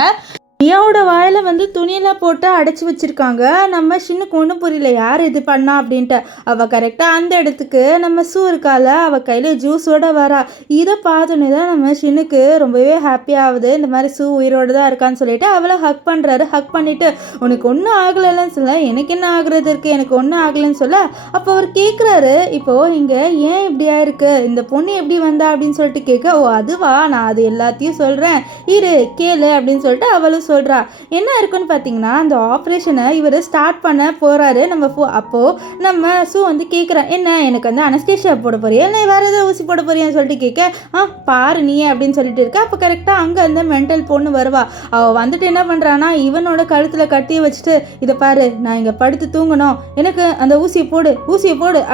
மியாவோட வாயில் துணியெல்லாம் போட்டு அடைச்சி வச்சுருக்காங்க. நம்ம சின்னுக்கு ஒன்றும் புரியல யார் இது பண்ணா அப்படின்ட்டு. அவள் கரெக்டாக அந்த இடத்துக்கு நம்ம சூ இருக்கால அவள் கையில் ஜூஸோட வரா. இதை பார்த்தோன்னே தான் நம்ம சின்னுக்கு ரொம்பவே ஹாப்பியாகுது. இந்த மாதிரி சூ உயிரோடு தான் இருக்கான்னு சொல்லிட்டு அவளை ஹக் பண்ணுறாரு. ஹக் பண்ணிவிட்டு உனக்கு ஒன்றும் ஆகலைன்னு சொல்ல, எனக்கு என்ன ஆகுறது இருக்குது, எனக்கு ஒன்றும் ஆகலைன்னு சொல்ல. அப்போ அவர் கேட்குறாரு இப்போது இங்கே ஏன் இப்படியா இருக்குது, இந்த பொண்ணு எப்படி வந்தா அப்படின்னு சொல்லிட்டு கேட்க, ஓ அதுவா, நான் அது எல்லாத்தையும் சொல்கிறேன் இரு கேளு அப்படின்னு சொல்லிட்டு அவளும் சொல்கிறா. என்ன இருக்குன்னு பார்த்தீங்கன்னா அந்த ஆப்ரேஷனை இவர் ஸ்டார்ட் பண்ண போகிறாரு நம்ம அப்போது நம்ம சூ கேட்குறேன் என்ன எனக்கு அனஸ்தேஷியா போட போறியா இல்லை வேறு ஏதாவது ஊசி போட போறியான்னு சொல்லிட்டு கேட்க, பாரு நீ அப்படின்னு சொல்லிட்டு இருக்க. அப்போ கரெக்டாக அங்கே அந்த மென்டல் பொண்ணு வருவா. அவள் என்ன பண்ணுறான்னா இவனோட கழுத்தில் கட்டி வச்சுட்டு இதை பாரு நான் இங்கே படுத்து தூங்கணும், எனக்கு அந்த ஊசியை போடு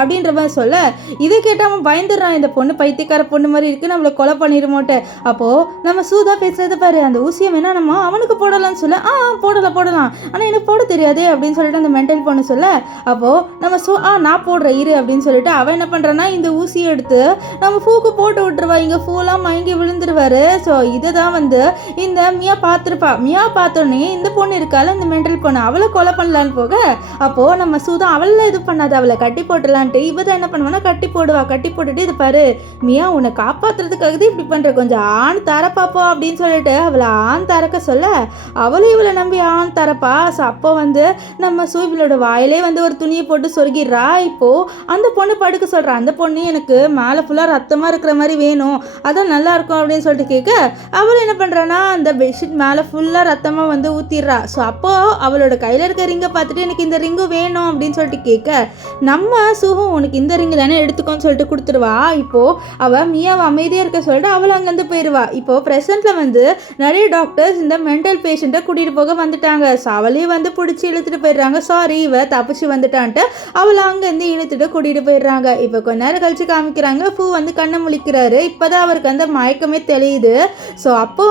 அப்படின்ற மாதிரி சொல்ல. இதை கேட்டால் அவன் பயந்துடுறான். இந்த பொண்ணு பைத்தியக்கார பொண்ணு மாதிரி இருக்குது, நம்மளை கொலை பண்ணிடுமோட்டு. அப்போது நம்ம சூதா பேசுறது பாரு அந்த ஊசியை வேணா நம்ம அவனுக்கு போடலாம்னு சொல்ல, போடலாம் ஆனால் எனக்கு போட தெரியாது அப்படின்னு சொல்லிட்டு அந்த மென்டல் பொண்ணு சொல்ல. அப்போது நம்ம நான் போடுறேன் இரு அப்படின்னு சொல்லிட்டு அவன் என்ன பண்ணுறான்னா இந்த ஊசியை எடுத்து நம்ம ஃபூக்கு போட்டு விட்டுருவா. இங்கே ஃபூலாம் மயங்கி விழுந்துருவாரு. ஸோ இதை தான் இந்த மியா பார்த்துருப்பா. மியா பார்த்தோன்னே இந்த பொண்ணு இருக்கால இந்த மென்டல் பொண்ணு அவளை கொலை பண்ணலான்னு போக, அப்போது நம்ம சூதா அவளெலாம் இது பண்ணாது அவளை கட்டி போட்டலான்ட்டு இவ தான் என்ன பண்ணுவானா கட்டி போட்டுட்டு இது பாரு மியா உன்னை காப்பாற்றுறதுக்காக இப்படி பண்ணுற, கொஞ்சம் ஆண் தர பாப்போம் அப்படின்னு சொல்லிட்டு அவளை ஆண் தரக்க சொல்ல அவளும் இவளை நம்பி ஆண் தரப்பா. ஸோ அப்போ நம்ம சூவிலோட வாயிலே ஒரு துணியை போட்டு சொருகிடுறா. இப்போது அந்த பொண்ணு படுக்க சொல்கிறா. அந்த பொண்ணு எனக்கு மேலே ஃபுல்லாக ரத்தமாக இருக்கிற மாதிரி வேணும், அதான் நல்லா இருக்கும் அப்படின்னு சொல்லிட்டு கேட்க, அவள் என்ன பண்ணுறான்னா அந்த பெட்ஷீட் மேலே ஃபுல்லாக ரத்தமாக ஊற்றிடுறா. ஸோ அப்போது அவளோட கையில் இருக்க ரிங்கை பார்த்துட்டு எனக்கு இந்த ரிங்கு வேணும் அப்படின்னு சொல்லிட்டு கேட்க, நம்ம சூவும் உனக்கு இந்த ரிங்கு தானே எடுத்துக்கோன்னு சொல்லிட்டு கொடுத்துருவா. இப்போது அவள் மியாவை அமைதியாக இருக்க சொல்லிட்டு அவள் அங்கேருந்து போயிடுவா. இப்போது ப்ரெசென்ட்டில் நிறைய டாக்டர்ஸ் இந்த மென்டல் பேஷண்ட்டை கூட்டிகிட்டு போக வந்துட்டாங்க. ஸோ அவளையும் பிடிச்சி இழுத்துட்டு போயிடுறாங்க. சாரி இவ தப்பிச்சு வந்துட்டான்ட்டு அவளை அங்கேருந்து இழுத்துட்டு கூட்டிகிட்டு போயிடுறாங்க. இப்போ கொஞ்ச நேரம் கழிச்சு காமிக்கிறாங்க பூ கண்ணை முழிக்கிறாரு. இப்போ தான் அவருக்கு மயக்கமே தெரியுது. ஸோ அப்போ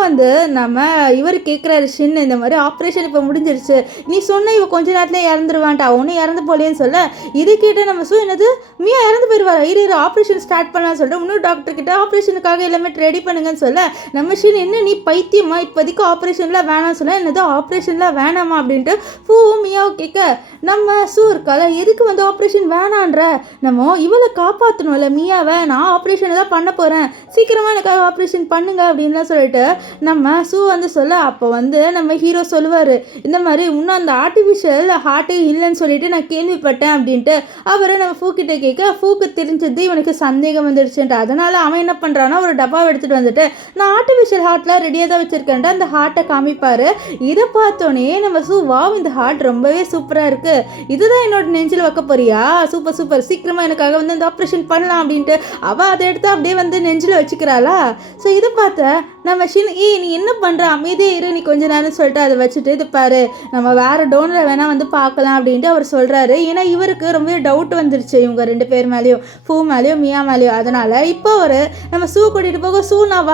நம்ம இவர் கேட்குறாரு ஷின் இந்த மாதிரி ஆப்ரேஷன் இப்போ முடிஞ்சிருச்சு, நீ சொன்ன இவ கொஞ்ச நேரத்தில் இறந்துருவான்ட்டா, ஒன்றும் இறந்து போலேன்னு சொல்ல. இது கேட்டு நம்ம என்னது மியா இறந்து போயிடுவாரா, இரு ஆப்ரேஷன் ஸ்டார்ட் பண்ணலாம்னு சொல்லிட்டு இன்னொரு டாக்டர் கிட்ட ஆப்ரேஷனுக்காக எல்லாமே ரெடி பண்ணுங்கன்னு சொல்ல, நம்ம ஷின் என்ன நீ பைத்தியமா இப்போதைக்கு ஆப்ரேஷன்லாம் வேணாம்னு சொல்ல, என்னது ஆப்ரேஷன்லாம் வேணாமா அப்படின்ட்டு பூவும் மியாவும் கேட்க, நம்ம சூ இருக்கால எதுக்கு ஆப்ரேஷன் வேணான்ற, நம்ம இவளை காப்பாற்றணும்ல மியாவை, நான் ஆப்ரேஷனை தான் பண்ண போகிறேன், சீக்கிரமாக எனக்காக ஆப்ரேஷன் பண்ணுங்க அப்படின்லாம் சொல்லிட்டு நம்ம சூ சொல்ல. அப்போ நம்ம ஹீரோ சொல்லுவார் இந்த மாதிரி இன்னும் அந்த ஆர்டிஃபிஷியல் ஹார்ட்டே இல்லைன்னு சொல்லிட்டு நான் கேள்விப்பட்டேன் அப்படின்ட்டு. அவரை நம்ம ஃபூக்கிட்ட கேட்க, ஃபூக்கு தெரிஞ்சது இவனுக்கு சந்தேகம் வந்துடுச்சுன்ட்டு. அதனால் அவன் என்ன பண்ணுறான்னா ஒரு டப்பாவை எடுத்துகிட்டு வந்துட்டு நான் ஆர்டிஃபிஷியல் ஹார்ட்லாம் ரெடியாக தான் வச்சுருக்கேன்ட்டு அந்த ஹார்ட்டை காமிப்பார். இருப்பார். இதை பார்த்தோன்னே நம்ம இந்த ஹார்ட் ரொம்பவே சூப்பராக இருக்குது, இதுதான் என்னோட நெஞ்சில் வைக்க போறியா, சூப்பர் சூப்பர், சீக்கிரமாக எனக்காக வந்து இந்த ஆப்ரேஷன் பண்ணலாம் அப்படின்ட்டு அவள் அதை எடுத்து அப்படியே வந்து நெஞ்சில் வச்சுக்கிறாளா. ஸோ இதை பார்த்த நம்ம நீ என்ன பண்ணுற, அமைதியே இரு நீ கொஞ்ச நேரம் சொல்லிட்டு அதை வச்சுட்டு இது பாரு நம்ம வேறு டோனரை வேணால் வந்து பார்க்கலாம் அப்படின்ட்டு அவர் சொல்கிறாரு. ஏன்னா இவருக்கு ரொம்ப டவுட் வந்துருச்சு இவங்க 2 பேர் மேலேயும், ஃபூ மேலேயும் மியா மேலேயும். அதனால் இப்போ அவர் நம்ம கூட்டிகிட்டு போக நான்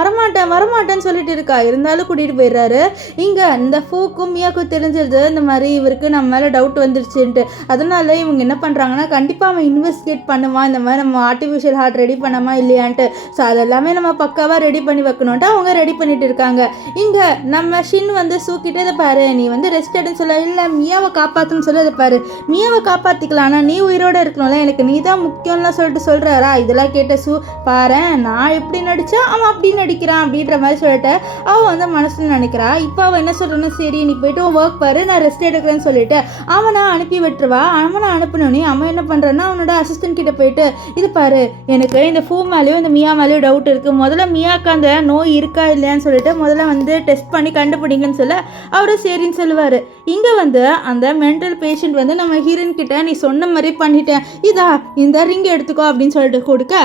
வரமாட்டேன்னு சொல்லிட்டு இருக்கா, இருந்தாலும் கூட்டிகிட்டு போயிடுறாரு. இங்கே இந்த ஃபூக்கும் மியாவுக்கும் தெரிஞ்சது இந்த மாதிரி இவருக்கு நம்ம மேலே டவுட் வந்துருச்சுன்ட்டு. அதனால இவங்க என்ன பண்ணுறாங்கன்னா கண்டிப்பாக அவன் இன்வெஸ்டிகேட் பண்ணுவான், இந்த மாதிரி நம்ம ஆர்டிஃபிஷியல் ஹார்ட் ரெடி பண்ணாமா இல்லையான்ட்டு. ஸோ அதெல்லாமே நம்ம பக்காவாக ரெடி பண்ணி வைக்கணுன்ட்டு அவங்க ரெடி பண்ணிட்டு இருக்காங்க. இங்கே நம்ம வந்து சூக்கிட்டே இதை பாரு நீ வந்து ரெஸ்ட் எடுன்னு சொல்ல, இல்லை மியாவை காப்பாற்றணும்னு சொல்ல, இதை பாரு மியாவை காப்பாற்றிக்கலாம், ஆனால் நீ உயிரோடு இருக்கணும்ல, எனக்கு நீ தான் முக்கியம்லாம் சொல்லிட்டு சொல்கிறாரா. இதெல்லாம் கேட்ட பாரு நான் எப்படி நடித்தா அவன் அப்படி நடிக்கிறான் அப்படின்ற மாதிரி சொல்லிட்டு அவன் வந்து மனசில் நினைக்கிறா. இப்போ அவன் என்ன சொல்கிறான்னு, சரி நீ போய்ட்டு ஒர்க் பாரு நான் ரெஸ்ட் எடுக்கிறேன்னு சொல்லிட்டு அவனை அனுப்பி விட்டுருவா. அவனை அனுப்பினோடனே அவன் என்ன பண்ணுறான்னா அவனோட அசிஸ்டன்ட் கிட்ட போயிட்டு இது பாரு எனக்கு இந்த ஃபூ மேலேயும் இந்த மியா மேலேயும் டவுட் இருக்குது, முதல்ல மியாவுக்கு அந்த நோய் இருக்கா இல்லையான்னு சொல்லிட்டு முதல்ல வந்து டெஸ்ட் பண்ணி கண்டுபிடிங்கன்னு சொல்ல அவரு சரின்னு சொல்லுவார். இங்கே வந்து அந்த மென்டல் பேஷண்ட் வந்து நம்ம ஹீரோயின் கிட்ட நீ சொன்ன மாதிரி பண்ணிட்டேன், இதா இந்த ரிங் எடுத்துக்கோ அப்படின்னு சொல்லிட்டு கொடுக்க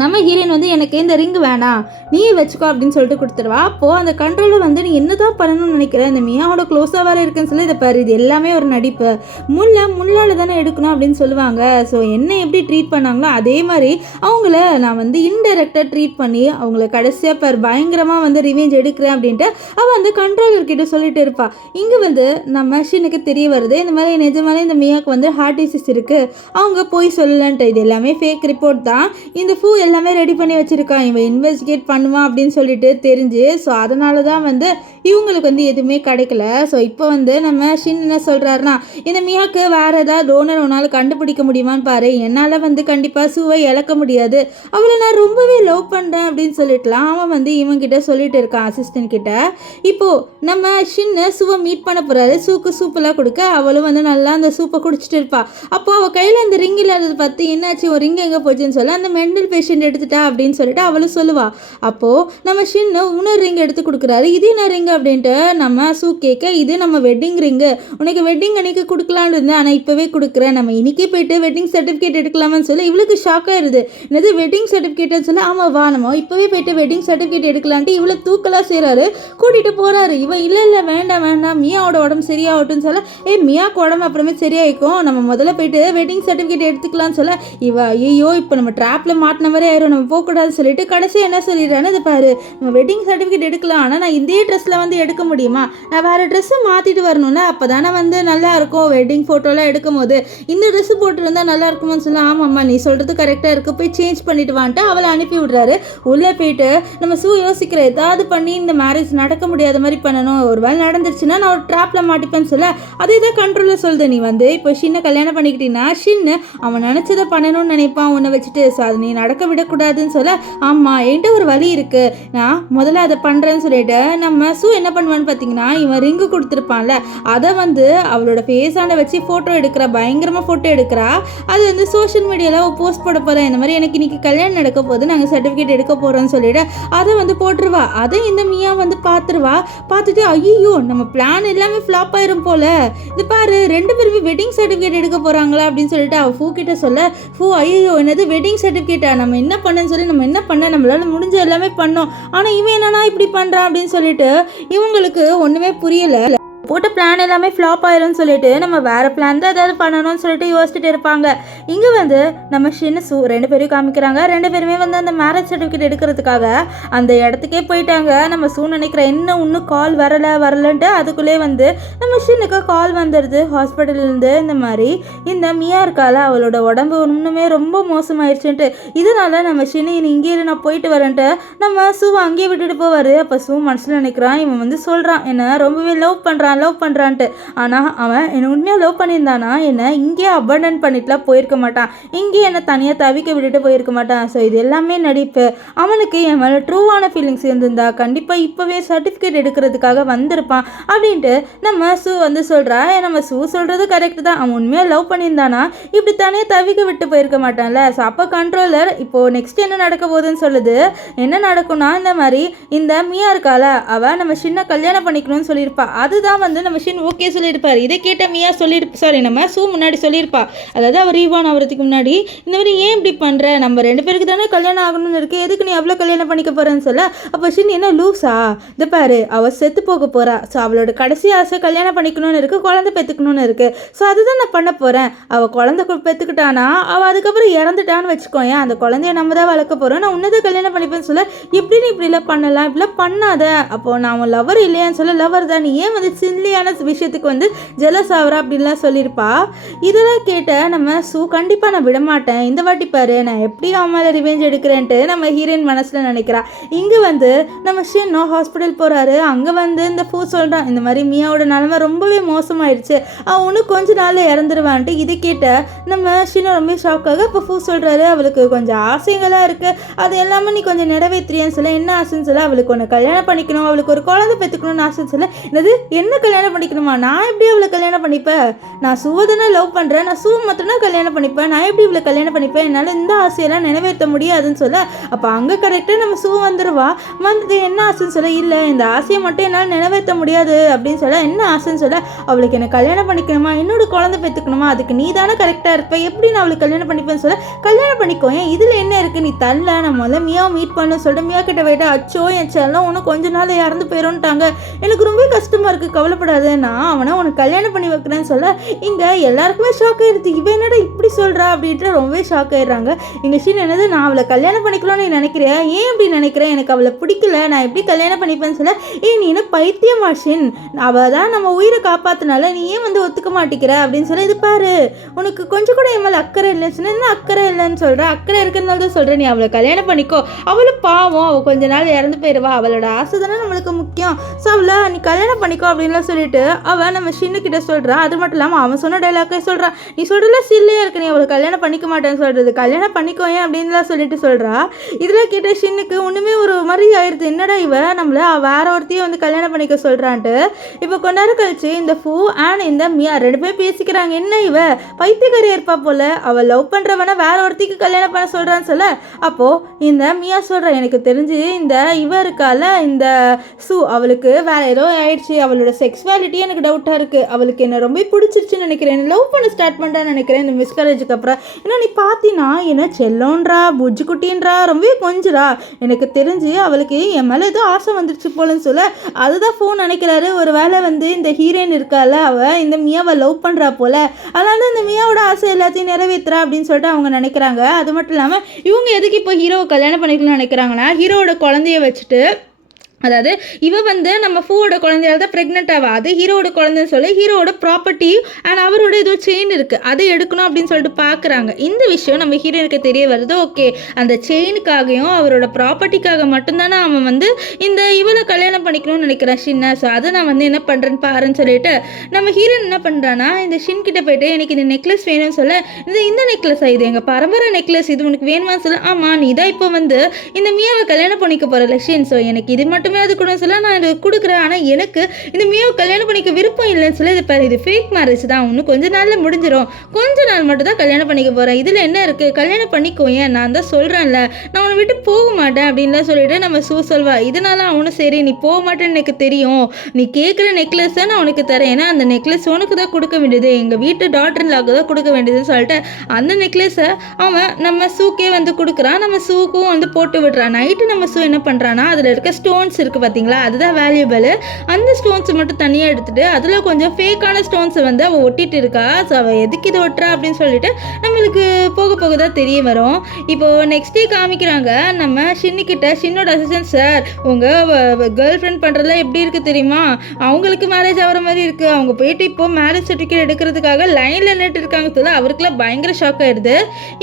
நம்ம ஹீரோயின் வந்து எனக்கு இந்த ரிங் வேணாம் நீ வச்சுக்கோ அப்படின்னு சொல்லிட்டு கொடுத்துருவா. அப்போது அந்த கண்ட்ரோலில் வந்து நீ என்ன தான் பண்ணணும்னு நினைக்கிறேன், இந்த மியாவோட க்ளோஸாக வேறு இருக்குன்னு சொல்லி இதை பாரு இது எல்லாமே ஒரு நடிப்பு, முள்ளால் தானே எடுக்கணும் அப்படின்னு சொல்லுவாங்க. ஸோ என்ன எப்படி ட்ரீட் பண்ணாங்களோ அதே மாதிரி அவங்கள நான் வந்து இன்டெரக்டாக ட்ரீட் பண்ணி அவங்கள கடைசியாக பார் பயங்கரமாக வந்து ரிவெஞ்ச் எடுக்கிறேன் அப்படின்ட்டு அவள் வந்து கண்ட்ரோலர்கிட்ட சொல்லிட்டு இருப்பாள். இங்கே வந்து நம்ம ஷினுக்கு தெரிய வருது இந்த மாதிரி நிஜமாலே இந்த மியாவுக்கு வந்து ஹார்ட் டிசீஸ் இருக்குது, அவங்க போய் சொல்லலன்ட்டு இது எல்லாமே ஃபேக் ரிப்போர்ட் தான், இந்த ஃபூ எல்லாமே ரெடி பண்ணி வச்சுருக்கான், இவன் இன்வெஸ்டிகேட் பண்ணுவான் அப்படின்னு சொல்லிட்டு தெரிஞ்சு. ஸோ அதனால தான் வந்து இவங்களுக்கு வந்து எதுவுமே கிடைக்கல. ஸோ இப்போ வந்து நம்ம ஷின் என்ன சொல்கிறாருன்னா இந்த மியாவுக்கு வேறு ஏதாவது டோனர் உன்னால் கண்டுபிடிக்க முடியுமான்னு பாரு, என்னால் வந்து கண்டிப்பாக சூவை இழக்க முடியாது, அவளை நான் ரொம்பவே லவ் பண்ணுறேன் அப்படின்னு சொல்லிட்டுலாம் அவன் வந்து இவங்கிட்ட சொல்லிட்டு இருக்கான் அசிஸ்டன்ட் கிட்ட. இப்போது நம்ம ஷின்னு சூவை மீட் பண்ண போகிறாரு, சூப்பெல்லாம் கொடுக்க அவளும் வந்து நல்லா அந்த சூப்பை குடிச்சிட்டு இருப்பா. அப்போ அவள் கையில் அந்த ரிங் இல்லாதது பார்த்து என்னாச்சு ஒரு ரிங் எங்கே போச்சுன்னு சொல்ல அந்த மெண்டல் பேஷண்ட் எடுத்துட்டா அப்படின்னு சொல்லிட்டு அவளும் சொல்லுவா. அப்போது நம்ம ஷின்னு இன்னொரு ரிங் எடுத்து கொடுக்குறாரு, இது என்ன ரிங் அப்படின்ட்டு நம்ம கேட்க இது நம்ம வெட்டிங் ரிங்கு, உனக்கு வெட்டிங் அன்னைக்கு கொடுக்கலான்னு இருந்தேன் ஆனால் இப்போவே கொடுக்குறேன், நம்ம இன்னைக்கே போயிட்டு வெட்டிங் சர்டிஃபிகேட் எடுக்கலாமான்னு சொல்லி இவளுக்கு ஷாக் ஆயிடுது. என்னது வெட்டிங் சர்டிஃபிகேட்னு சொல்லி ஆமாம் வா நம்ம இப்போவே போயிட்டு வெட்டிங் சர்டிஃபிகேட் எடுக்கலான்ட்டு இவ்வளோ தூக்கலாக செய்கிறாரு, கூட்டிகிட்டு போகிறாரு. இவன் இல்லை வேண்டாம் மியாவோட உடம்பு சரியாகட்டும்னு சொல்ல மியாவுக்கு உடம்பு அப்புறமே சரியாயிக்கும், நம்ம முதல்ல போயிட்டு வெட்டிங் சர்டிஃபிகேட் எடுத்துக்கலாம்னு சொல்ல ஐயோ இப்போ நம்ம ட்ராப்பில் மாட்டின மாதிரி ஆயிரும் நம்ம போகக்கூடாதுன்னு சொல்லிட்டு கடைசி என்ன சொல்லிடுறான்னு இது பாரு நம்ம வெட்டிங் சர்டிஃபிகேட் எடுக்கலாம், ஆனால் நான் இதே ட்ரெஸ்ஸில் வந்து எடுக்க முடியுமா, நான் வேறு ட்ரெஸ்ஸை மாற்றிட்டு வரணும்ல, அப்போ தானே வந்து நல்லா இருக்கும் வெட்டிங் ஃபோட்டோலாம் எடுக்கும் போது, இந்த ட்ரெஸ்ஸு போட்டுருந்தா நல்லா இருக்குமான்னு சொல்ல ஆமாம்மா நீ சொல்கிறது கரெக்டாக இருக்குது போய் சேஞ்ச் பண்ணிட்டு வான்ட்டு அவளை அனுப்பி விடுறாரு. உள்ளே போயிட்டு நம்ம யோசிக்கிற ஏதாவது பண்ணி இந்த மேரேஜ் நடக்க முடியாத மாதிரி பண்ணணும், ஒரு வேளை நடந்துருச்சுன்னா நான் ஒரு ட்ராப்பில் மாட்டிப்பேன்னு சொல்ல அதே தான் கண்ட்ரோலில் சொல்லுது, நீ வந்து இப்போ ஷின்னை கல்யாணம் பண்ணிக்கிட்டீங்கன்னா ஷின்னு அவன் நினச்சதை பண்ணணும்னு நினைப்பான் உன்னை வச்சுட்டு, ஸோ அது நீ நடக்க விடக்கூடாதுன்னு சொல்ல ஆமாம் என்கிட்ட ஒரு வழி இருக்குது நான் முதல்ல அதை பண்ணுறேன்னு சொல்லிட்டு நம்ம என்ன பண்ணுவான்னு பார்த்தீங்கன்னா இவன் ரிங்கு கொடுத்துருப்பான்ல அதை வந்து அவளோட ஃபேஸாண்ட வச்சு ஃபோட்டோ எடுக்கிறா, பயங்கரமாக ஃபோட்டோ எடுக்கிறா, அது வந்து சோஷியல் மீடியாவில் போஸ்ட் போட போகிறேன், இந்த மாதிரி எனக்கு இன்னைக்கு கல்யாணம் நடக்க போது நாங்கள் சர்டிஃபிகேட் எடுக்க போகிறோம்னு சொல்லிட்டு அதை வந்து போட்டுருவா. அதை இந்த மியா வந்து பார்த்துட்டு ஐயோ நம்ம பிளான் எல்லாமே ஃப்ளாப் ஆயிரும் போல, இது பாரு 2 பேருமே வெட்டிங் சர்டிஃபிகேட் எடுக்க போகிறாங்களா அப்படின்னு சொல்லிட்டு அவள் ஃபூ கிட்ட சொல்ல ஐயோ என்னது வெட்டிங் சர்டிஃபிகேட்டா, நம்ம என்ன பண்ணேன்னு சொல்லி நம்ம என்ன பண்ண நம்மளால முடிஞ்ச எல்லாமே பண்ணோம், ஆனால் இவன் என்னன்னா இப்படி பண்ணுறான் அப்படின்னு சொல்லிட்டு இவங்களுக்கு ஒன்றுமே புரியலை. போட்ட பிளான் எல்லாமே ஃப்ளாப் ஆயிரும்னு சொல்லிட்டு நம்ம வேறு பிளான் தான் ஏதாவது பண்ணணும்னு சொல்லிட்டு யோசிச்சுட்டு இருப்பாங்க. இங்கே வந்து நம்ம ஷின்னு 2 பேரையும் காமிக்கிறாங்க. 2 பேருமே வந்து அந்த மேரேஜ் சர்டிஃபிகேட் எடுக்கிறதுக்காக அந்த இடத்துக்கே போயிட்டாங்க. நம்ம நினைக்கிற இன்னும் கால் வரலன்ட்டு அதுக்குள்ளே வந்து நம்ம ஷின்னுக்கு கால் வந்துடுது ஹாஸ்பிட்டல்லேருந்து, இந்த மாதிரி இந்த மியா இருக்கால அவளோட உடம்பு இன்னுமே ரொம்ப மோசமாயிருச்சுன்ட்டு, இதனால நம்ம ஷின்னு இங்கே நான் போயிட்டு வரேன்ட்டு நம்ம அங்கேயே விட்டுட்டு போவார். அப்போ மனசில் நினைக்கிறான் இவன் வந்து சொல்கிறான் என்ன ரொம்பவே லவ் பண்ணுறான் நான் லவ் பண்ணுறான்ட்டு. ஆனால் அவன் என்னை உண்மையாக லவ் பண்ணியிருந்தானா என்னை இங்கேயே அபண்டன்ட் பண்ணிட்டுலாம் போயிருக்க மாட்டான், இங்கேயே என்னை தனியாக தவிக்க விட்டுட்டு போயிருக்க மாட்டான். ஸோ இது எல்லாமே நடிப்பு. அவனுக்கு என் மேலே ட்ரூவான ஃபீலிங்ஸ் இருந்திருந்தா கண்டிப்பாக இப்போவே சர்டிஃபிகேட் எடுக்கிறதுக்காக வந்திருப்பான் அப்படின்ட்டு நம்ம சூ வந்து சொல்கிறா. நம்ம சூ சொல்கிறது கரெக்டு தான். அவன் உண்மையாக லவ் பண்ணியிருந்தானா இப்படி தனியாக தவிக்க விட்டு போயிருக்க மாட்டான்ல. ஸோ அப்போ கண்ட்ரோலர் இப்போது நெக்ஸ்ட் என்ன நடக்க போகுதுன்னு சொல்லுது. என்ன நடக்கும்னா இந்த மாதிரி இந்த மியா இருக்கால அவள் நம்ம ஷின்னை கல்யாணம் பண்ணிக்கணும்னு சொல்லியிருப்பா. அதுதான் வந்து நம்ம ஷின் ஓகே சொல்லியிருப்பார். இதை கேட்ட மியா நம்ம சூ முன்னாடி சொல்லியிருப்பா. அதாவது அவர் ரீவான் ஆகிறதுக்கு முன்னாடி இந்த மாதிரி ஏன் இப்படி பண்ணுற, நம்ம 2 பேருக்கு தானே கல்யாணம் ஆகணும்னு இருக்கு, எதுக்கு நீ அவ்வளோ கல்யாணம் பண்ணிக்க போகிறேன்னு சொல்ல. அப்போ ஷின் என்ன லூஸா, இதை பாரு அவள் செத்து போக போகிறா. ஸோ அவளோட கடைசி ஆசை கல்யாணம் பண்ணிக்கணும்னு இருக்குது, குழந்தை பெற்றுக்கணும்னு இருக்குது. ஸோ அதுதான் நான் பண்ண போகிறேன். அவள் குழந்தை பெற்றுக்கிட்டானா அவள் அதுக்கப்புறம் இறந்துட்டான்னு வச்சுக்கோங்க, அந்த குழந்தைய நம்ம தான் வளர்க்க போகிறோம், நான் உன்னதை கல்யாணம் பண்ணிப்பேன்னு சொல்ல. எப்படின்னு இப்படிலாம் பண்ணலாம், இப்படிலாம் பண்ணாத, அப்போது நான் அவன் லவர் இல்லையான்னு சொல்ல. லவர் தான், நீ ஏன் வந்து சில்லியான விஷயத்துக்கு வந்து ஜெலஸ் ஆகிறா அப்படின்லாம் சொல்லியிருப்பா. இதெல்லாம் கேட்ட நம்ம சூ கண்டிப்பாக நான் விடமாட்டேன், இந்த வாட்டி பாரு நான் எப்படி அவன் மேலே ரிவெஞ்ச் எடுக்கிறேன்ட்டு நம்ம ஹீரோயின் மனசில் நினைக்கிறா. இங்கே வந்து நம்ம ஷின்னோ ஹாஸ்பிட்டல் போகிறாரு. அங்கே வந்து இந்த ஃபூ சொல்கிறான் இந்த மாதிரி மியாவோட நிலைமை ரொம்பவே மோசமாயிடுச்சு, அவன் இன்னும் கொஞ்ச நாள் இறந்துருவான்ட்டு. இது கேட்ட நம்ம ஷின்னோ ரொம்ப ஷாக்காக. இப்போ ஃபூ சொல்கிறாரு அவளுக்கு கொஞ்சம் ஆசைகளாக இருக்குது, அது எல்லாமே நீ கொஞ்சம் நிறைவேற்றியான்னு சொல்ல. என்ன ஆசைன்னு சொல்ல, அவளுக்கு ஒன்று கல்யாணம் பண்ணிக்கணும், அவளுக்கு ஒரு குழந்தை பெற்றுக்கணும்னு ஆசைன்னு சொல்ல. என்னது என்ன கல்யாணம் பண்ணிக்கணுமா, நான் எப்படி அவளை கல்யாணம் பண்ணிப்பேன், நான் சூவதனை லவ் பண்ணுறேன், நான் சூவ மட்டும்தான் கல்யாணம் பண்ணிப்பேன், நான் எப்படி இவளை கல்யாணம் பண்ணிப்பேன், என்னால் இந்த ஆசையெல்லாம் நிறைவேற்ற முடியாதுன்னு சொல்ல. அப்போ அங்கே கரெக்டாக நம்ம சூ வந்துடுவா. வந்து என்ன ஆசைன்னு சொல்ல, இல்லை இந்த ஆசையை மட்டும் என்னால் நிறைவேற்ற முடியாது அப்படின்னு சொல்ல. என்ன ஆசைன்னு சொல்ல, அவளுக்கு என்ன கல்யாணம் பண்ணிக்கணுமா, என்னோட குழந்தை பெற்றுக்கணுமா, அதுக்கு நீ தானே கரெக்டாக இருப்ப, எப்படி நான் அவளுக்கு கல்யாணம் பண்ணிப்பேன்னு சொல்ல. கல்யாணம் பண்ணிக்கோ, ஏன் இதில் என்ன இருக்குது, நீ தள்ள, நம்ம முதல்ல மியாவை மீட் பண்ணு சொல்லிட்டு மியா கிட்ட போயிட்டு அச்சோ என் செல்லம் ஒன்றும் கொஞ்ச நாள் இறந்து போயிடும்ட்டாங்க, எனக்கு ரொம்ப கஷ்டமாக இருக்குது, கவலைப்படாது, நான் அவனை உனக்கு கல்யாணம் பண்ணி வைக்கிறேன்னு சொல்ல. இங்கே எல்லாருக்குமே ஷாக் ஆயிடுது, இவன் என்னடா இப்படி சொல்கிறா அப்படின்ட்டு ரொம்பவே ஷாக் ஆயிடுறாங்க. இங்கே ஷீன் என்னது, நான் அவளை கல்யாணம் பண்ணிக்கலாம்னு நீ நினைக்கிறியா, ஏன் இப்படி நினைக்கிறேன், எனக்கு அவளை பிடிக்கல, நான் எப்படி கல்யாணம் பண்ணிப்பேன்னு சொல்ல. நீ என்ன பைத்தியமா ஷின், அவள் தான் நம்ம உயிரை காப்பாற்றினால நீ ஏன் வந்து ஒத்துக்க மாட்டேங்கிற அப்படின்னு சொல்ல. இது பாரு உனக்கு கொஞ்சம் கூட என் மேலே அக்கறை இல்லைன்னு சொன்ன. என்ன அக்கறை இல்லைன்னு சொல்கிறேன், அக்கறை இருக்கிறதுனால தான் சொல்கிறேன், நீ அவளை கல்யாணம் பண்ணிக்கோ, அவளை பாவம் அவள் கொஞ்ச நாள் இறந்து போயிடுவா, அவளோட ஆசை தானே நம்மளுக்கு முக்கியம், ஸோ அவளை நீ கல்யாணம் பண்ணிக்கோ அப்படின்லாம் சொல்லிட்டு அவள் நம்ம ஷின்னுக்கிட்ட சொல்கிறா. அது மட்டும் இல்லாமல் அவன் சொன்ன டைலாக்கே சொல்கிறான், நீ சொல்கிறல சில்லையாக இருக்கு, நீ அவளை கல்யாணம் பண்ணிக்க மாட்டேன்னு சொல்கிறது, கல்யாணம் பண்ணிக்கோ ஏன் அப்படின்லாம் சொல்லிட்டு சொல்கிறா. இதில் கேட்ட ஷின்னுக்கு ஒன்றுமே ஒரு மாதிரி ஆயிடுது, என்னடா இவ நம்மளை வேற ஒருத்தையும் வந்து கல்யாணம் பண்ணிக்க சொல்கிறான்ட்டு. இப்போ கொஞ்ச நேரம் கழிச்சு இந்த ஃபூ அண்ட் இந்த மியா 2 பேரும் பேசிக்கிறாங்க. என்ன இவ பைத்தியக்காரி இருப்பா போல, அவள் லவ் பண்ணுறவன வேற ஒருத்திக்கு கல்யாணம் பண்ண சொல்கிறான்னு சொல்ல. அப்போது இந்த மியா சொல்கிற, எனக்கு தெரிஞ்சு இந்த இவ இருக்கால இந்த சூ அவளுக்கு வேற ஏதோ ஆயிடுச்சு, அவளோட செக்ஸுவாலிட்டி எனக்கு டவுட்டாக இருக்குது, அவளுக்கு என்ன ரொம்ப பிடிச்சிருச்சுன்னு நினைக்கிறேன், லவ் பண்ண ஸ்டார்ட் பண்ணுறான்னு நினைக்கிறேன் இந்த மிஸ்கரேஜுக்கு அப்புறம். ஏன்னா நீ பார்த்தீங்கன்னா என்ன செல்லோன்றா புஜ்ஜு குட்டின்றா ரொம்பவே கொஞ்சரா, எனக்கு தெரிஞ்சு அவளுக்கு என் மேலே ஏதோ ஆசை வந்துருச்சு போலன்னு சொல்ல. அதுதான் ஃபோன் நினைக்கிறாரு, ஒரு வேளை வந்து இந்த ஹீரோயின் இருக்கால அவள் இந்த மியாவை லவ் பண்ணுறா போல, அதனால இந்த மியாவோட ஆசை எல்லாத்தையும் நிறைவேற்றுறா அப்படின்னு சொல்லிட்டு அவங்க நினைக்கிறாங்க. அது மட்டும் இல்லாமல் இவங்க எதுக்கு இப்போ ஹீரோவை கல்யாணம் பண்ணிக்கலாம்னு நினைக்கிறாங்கன்னா, ஹீரோவோட குழந்தைய வச்சுட்டு, அதாவது இவ வந்து நம்ம ஃபூவோட குழந்தையால் தான் ப்ரெக்னென்ட் ஆவா, அது ஹீரோவோட குழந்தைன்னு சொல்லி ஹீரோவோட ப்ராப்பர்ட்டி அண்ட் அவரோட ஏதோ செயின் இருக்குது அதை எடுக்கணும் அப்படின்னு சொல்லிட்டு பார்க்குறாங்க. இந்த விஷயம் நம்ம ஹீரோனுக்கு தெரிய வருது. ஓகே அந்த செயினுக்காகவும் அவரோட ப்ராப்பர்ட்டிக்காக மட்டும்தானே அவன் வந்து இந்த இவளை கல்யாணம் பண்ணிக்கணும்னு நினைக்கிறான் ஷின்னை. ஸோ அதை நான் வந்து என்ன பண்ணுறேன்னு பாருன்னு சொல்லிட்டு நம்ம ஹீரோன் என்ன பண்ணுறான்னா இந்த ஷின் கிட்ட போயிட்டு எனக்கு இந்த நெக்லஸ் வேணும்னு சொல்ல. இந்த நெக்லஸா, இது எங்கள் பரம்பரை நெக்லஸ், இது உனக்கு வேணுமான்னு சொல்ல. ஆமாம் நீ தான் இப்போ வந்து இந்த மியாவை கல்யாணம் பண்ணிக்க போகிற ஷின், ஸோ எனக்கு இது மட்டுமே அது கூட சொல்ல நான் இது கொடுக்குறேன், ஆனால் எனக்கு இந்த மியாவை கல்யாணம் பண்ணிக்க விருப்பம் இல்லைன்னு சொல்ல. இது பாரு இது ஃபேக் மேரேஜ் தான், இன்னும் கொஞ்ச நாளில் முடிஞ்சிடும், கொஞ்ச நாள் மட்டும் தான் கல்யாணம் பண்ணிக்க போகிறேன், இதில் என்ன இருக்குது, கல்யாணம் பண்ணிக்கோ, ஏன் நான் தான் சொல்கிறேன்ல நான் உன்னை விட்டு போக மாட்டேன் அப்படின்லாம் சொல்லிட்டு நம்ம சொல்வா. இதனால அவனும் சரி நீ போக மாட்டேன்னு எனக்கு தெரியும், நீ கேட்குற நெக்லஸை நான் உனக்கு தரேன், ஏன்னா அந்த நெக்லஸ் உனக்கு தான் கொடுக்க வேண்டியது, எங்கள் வீட்டு டாக்டர் லாக்கு தான் கொடுக்க வேண்டியதுன்னு சொல்லிட்டு அந்த நெக்லஸை அவன் நம்ம சூக்கே வந்து கொடுக்குறான். நம்ம சூக்கும் வந்து போட்டு விடுறான். நைட்டு நம்ம சூ என்ன பண்ணுறான்னா அதில் இருக்க ஸ்டோன்ஸ் இருக்குது பார்த்தீங்களா, அதுதான் வேல்யூபிள், அந்த ஸ்டோன்ஸை மட்டும் தனியாக எடுத்துகிட்டு அதில் கொஞ்சம் ஃபேக்கான ஸ்டோன்ஸை வந்து அவள் ஒட்டிட்டு இருக்கா. ஸோ அவள் எதுக்கு இதை ஒட்டுறா அப்படின்னு சொல்லிட்டு நம்மளுக்கு போக போக தான் தெரிய வரும். இப்போது நெக்ஸ்ட் டே காமிக்கிறாங்க நம்ம ஷின்னுக்கிட்ட, ஷின்னோட அசிஸ்டன்ட் சார் உங்கள் கேர்ள் ஃப்ரெண்ட் பண்ணுறதுலாம் எப்படி இருக்குது தெரியுமா, அவங்களுக்கு மேரேஜ் ஆகிற மாதிரி இருக்குது, அவங்க போயிட்டு இப்போ மேரேஜ் சர்டிஃபிகேட் எடுக்கிறதுக்காக லைனில் நின்றுட்டு இருக்காங்க சொல்ல. அவருக்குலாம் பயங்கர ஷாக் ஆயிடுது.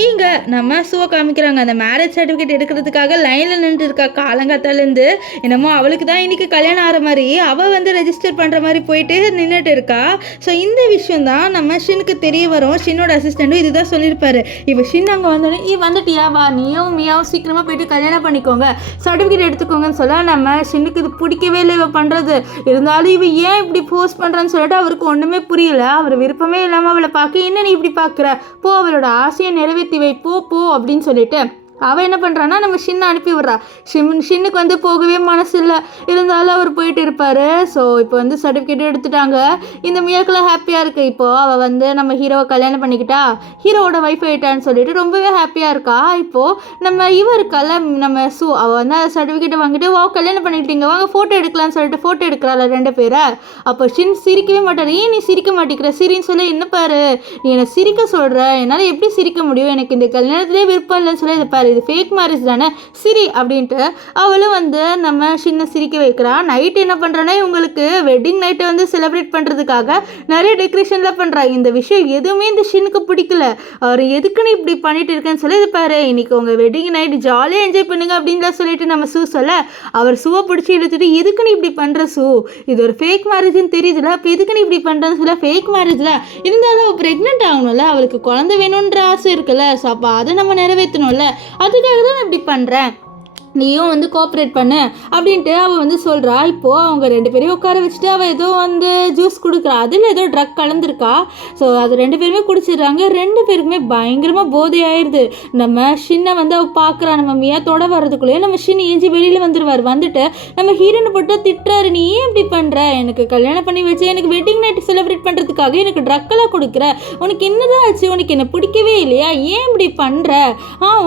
இங்கே நம்ம சூவை காமிக்கிறாங்க, அந்த மேரேஜ் சர்டிஃபிகேட் எடுக்கிறதுக்காக லைனில் நின்றுட்டு இருக்கா காலங்காத்தாலேருந்து, என்னமோ என்னமோ அவளுக்கு தான் இன்னைக்கு கல்யாணம் ஆகிற மாதிரி அவள் வந்து ரெஜிஸ்டர் பண்ணுற மாதிரி போயிட்டு நின்றுட்டு இருக்கா. ஸோ இந்த விஷயம் தான் நம்ம ஷினுக்கு தெரிய வரும். ஷின்னோட அசிஸ்டண்ட்டும் இதுதான் சொல்லியிருப்பாரு. இப்போ ஷின் அங்கே வந்தோடனே வந்துட்டியா, வா நீயும் மியாவும் சீக்கிரமாக போயிட்டு கல்யாணம் பண்ணிக்கோங்க, சர்டிஃபிகேட் எடுத்துக்கோங்கன்னு சொல்ல நம்ம ஷின்னுக்கு இது பிடிக்கவே இல்லை இவ பண்ணுறது. இருந்தாலும் இவ ஏன் இப்படி போஸ்ட் பண்ணுறான்னு சொல்லிட்டு அவருக்கு ஒன்றுமே புரியல. அவர் விருப்பமே இல்லாமல் அவளை பார்க்க என்ன நீ இப்படி பார்க்குற, போ அவளோட ஆசையை நிறைவேற்றி வை, போ போ அப்படின்னு சொல்லிட்டு அவள் என்ன பண்ணுறான்னா நம்ம ஷின்னை அனுப்பி விட்றா. ஷின்னுக்கு வந்து போகவே மனசு இல்லை, இருந்தாலும் அவர் போயிட்டு இருப்பார். ஸோ இப்போ வந்து சர்டிஃபிகேட் எடுத்துட்டாங்க. இந்த மியாக்கெல்லாம் ஹாப்பியாக இருக்குது. இப்போது அவள் வந்து நம்ம ஹீரோவை கல்யாணம் பண்ணிக்கிட்டா, ஹீரோவோட ஒய்ஃப் ஆகிட்டான்னு சொல்லிட்டு ரொம்பவே ஹாப்பியாக இருக்கா. இப்போது நம்ம இருக்கல நம்ம அவள் வந்து சர்டிஃபிகேட்டை வாங்கிட்டு கல்யாணம் பண்ணிக்கிட்டீங்க, வாங்க ஃபோட்டோ எடுக்கலான்னு சொல்லிட்டு ஃபோட்டோ எடுக்கிறாள் 2 பேரை. அப்போ ஷின் சிரிக்கவே மாட்டார். ஏன் நீ சிரிக்க மாட்டேங்கிற, சிரின்னு சொல்ல என்ன பாரு நீ என்னை சிரிக்க சொல்கிற, என்னால் எப்படி சிரிக்க முடியும், எனக்கு இந்த கல்யாணத்துலேயே விருப்பம் இல்லைன்னு சொல்லி இதை பாரு இது ஃபேக் மேரேஜ் தானே சிரி அப்படின்ட்டு அவளும் வந்து நம்ம சின்ன சிரிக்க வைக்கிறா. நைட் என்ன பண்ணுறான்னா இவங்களுக்கு வெட்டிங் நைட்டை வந்து செலிப்ரேட் பண்ணுறதுக்காக நிறைய டெக்கரேஷன்லாம் பண்ணுறா. இந்த விஷயம் எதுவுமே இந்த ஷின்னுக்கு பிடிக்கல. அவர் எதுக்குன்னு இப்படி பண்ணிட்டு இருக்கேன்னு சொல்லி இது பாரு இன்னைக்கு உங்கள் வெட்டிங் நைட் ஜாலியாக என்ஜாய் பண்ணுங்க அப்படின்லாம் சொல்லிட்டு நம்ம சொல்ல அவர் பிடிச்சி இழுத்துட்டு எதுக்குன்னு இப்படி பண்ணுற இது ஒரு ஃபேக் மேரேஜ்னு தெரியுதுல, அப்போ எதுக்குன்னு இப்படி பண்ணுறேன்னு சொல்ல ஃபேக் மேரேஜில் இருந்தாலும் அவள் ப்ரெக்னென்ட் ஆகணும்ல, அவளுக்கு குழந்தை வேணுன்ற ஆசை இருக்குல்ல, ஸோ அப்போ அதை நம்ம நிறைவேற்றணும்ல, அதுக்காக தான் நான் இப்படி பண்ணுறேன், நீயும் வந்து கோஆப்ரேட் பண்ணு அப்படின்ட்டு அவள் வந்து சொல்கிறா. இப்போது அவங்க 2 பேரையும் உட்கார வச்சுட்டு அவள் ஏதோ வந்து ஜூஸ் கொடுக்குறா, அதில் ஏதோ ட்ரக் கலந்துருக்கா. ஸோ அது 2 பேருமே குடிச்சிடுறாங்க. 2 பேருக்குமே பயங்கரமாக போதை ஆயிடுது. நம்ம ஷின்னை வந்து அவள் பார்க்குறா. நம்ம மியா தொட வர்றதுக்குள்ளேயே நம்ம ஷின் ஏஞ்சி வெளியில் வந்துடுவார். வந்துட்டு நம்ம ஹீரோனை போட்டு திட்டுறாரு, நீ ஏன் இப்படி பண்ணுற, எனக்கு கல்யாணம் பண்ணி வச்சு எனக்கு வெட்டிங் நைட் செலிப்ரேட் பண்ணுறதுக்காக எனக்கு ட்ரக்கெல்லாம் கொடுக்குற, உனக்கு என்னதான் ஆச்சு, உனக்கு என்ன பிடிக்கவே இல்லையா, ஏன் இப்படி பண்ணுற,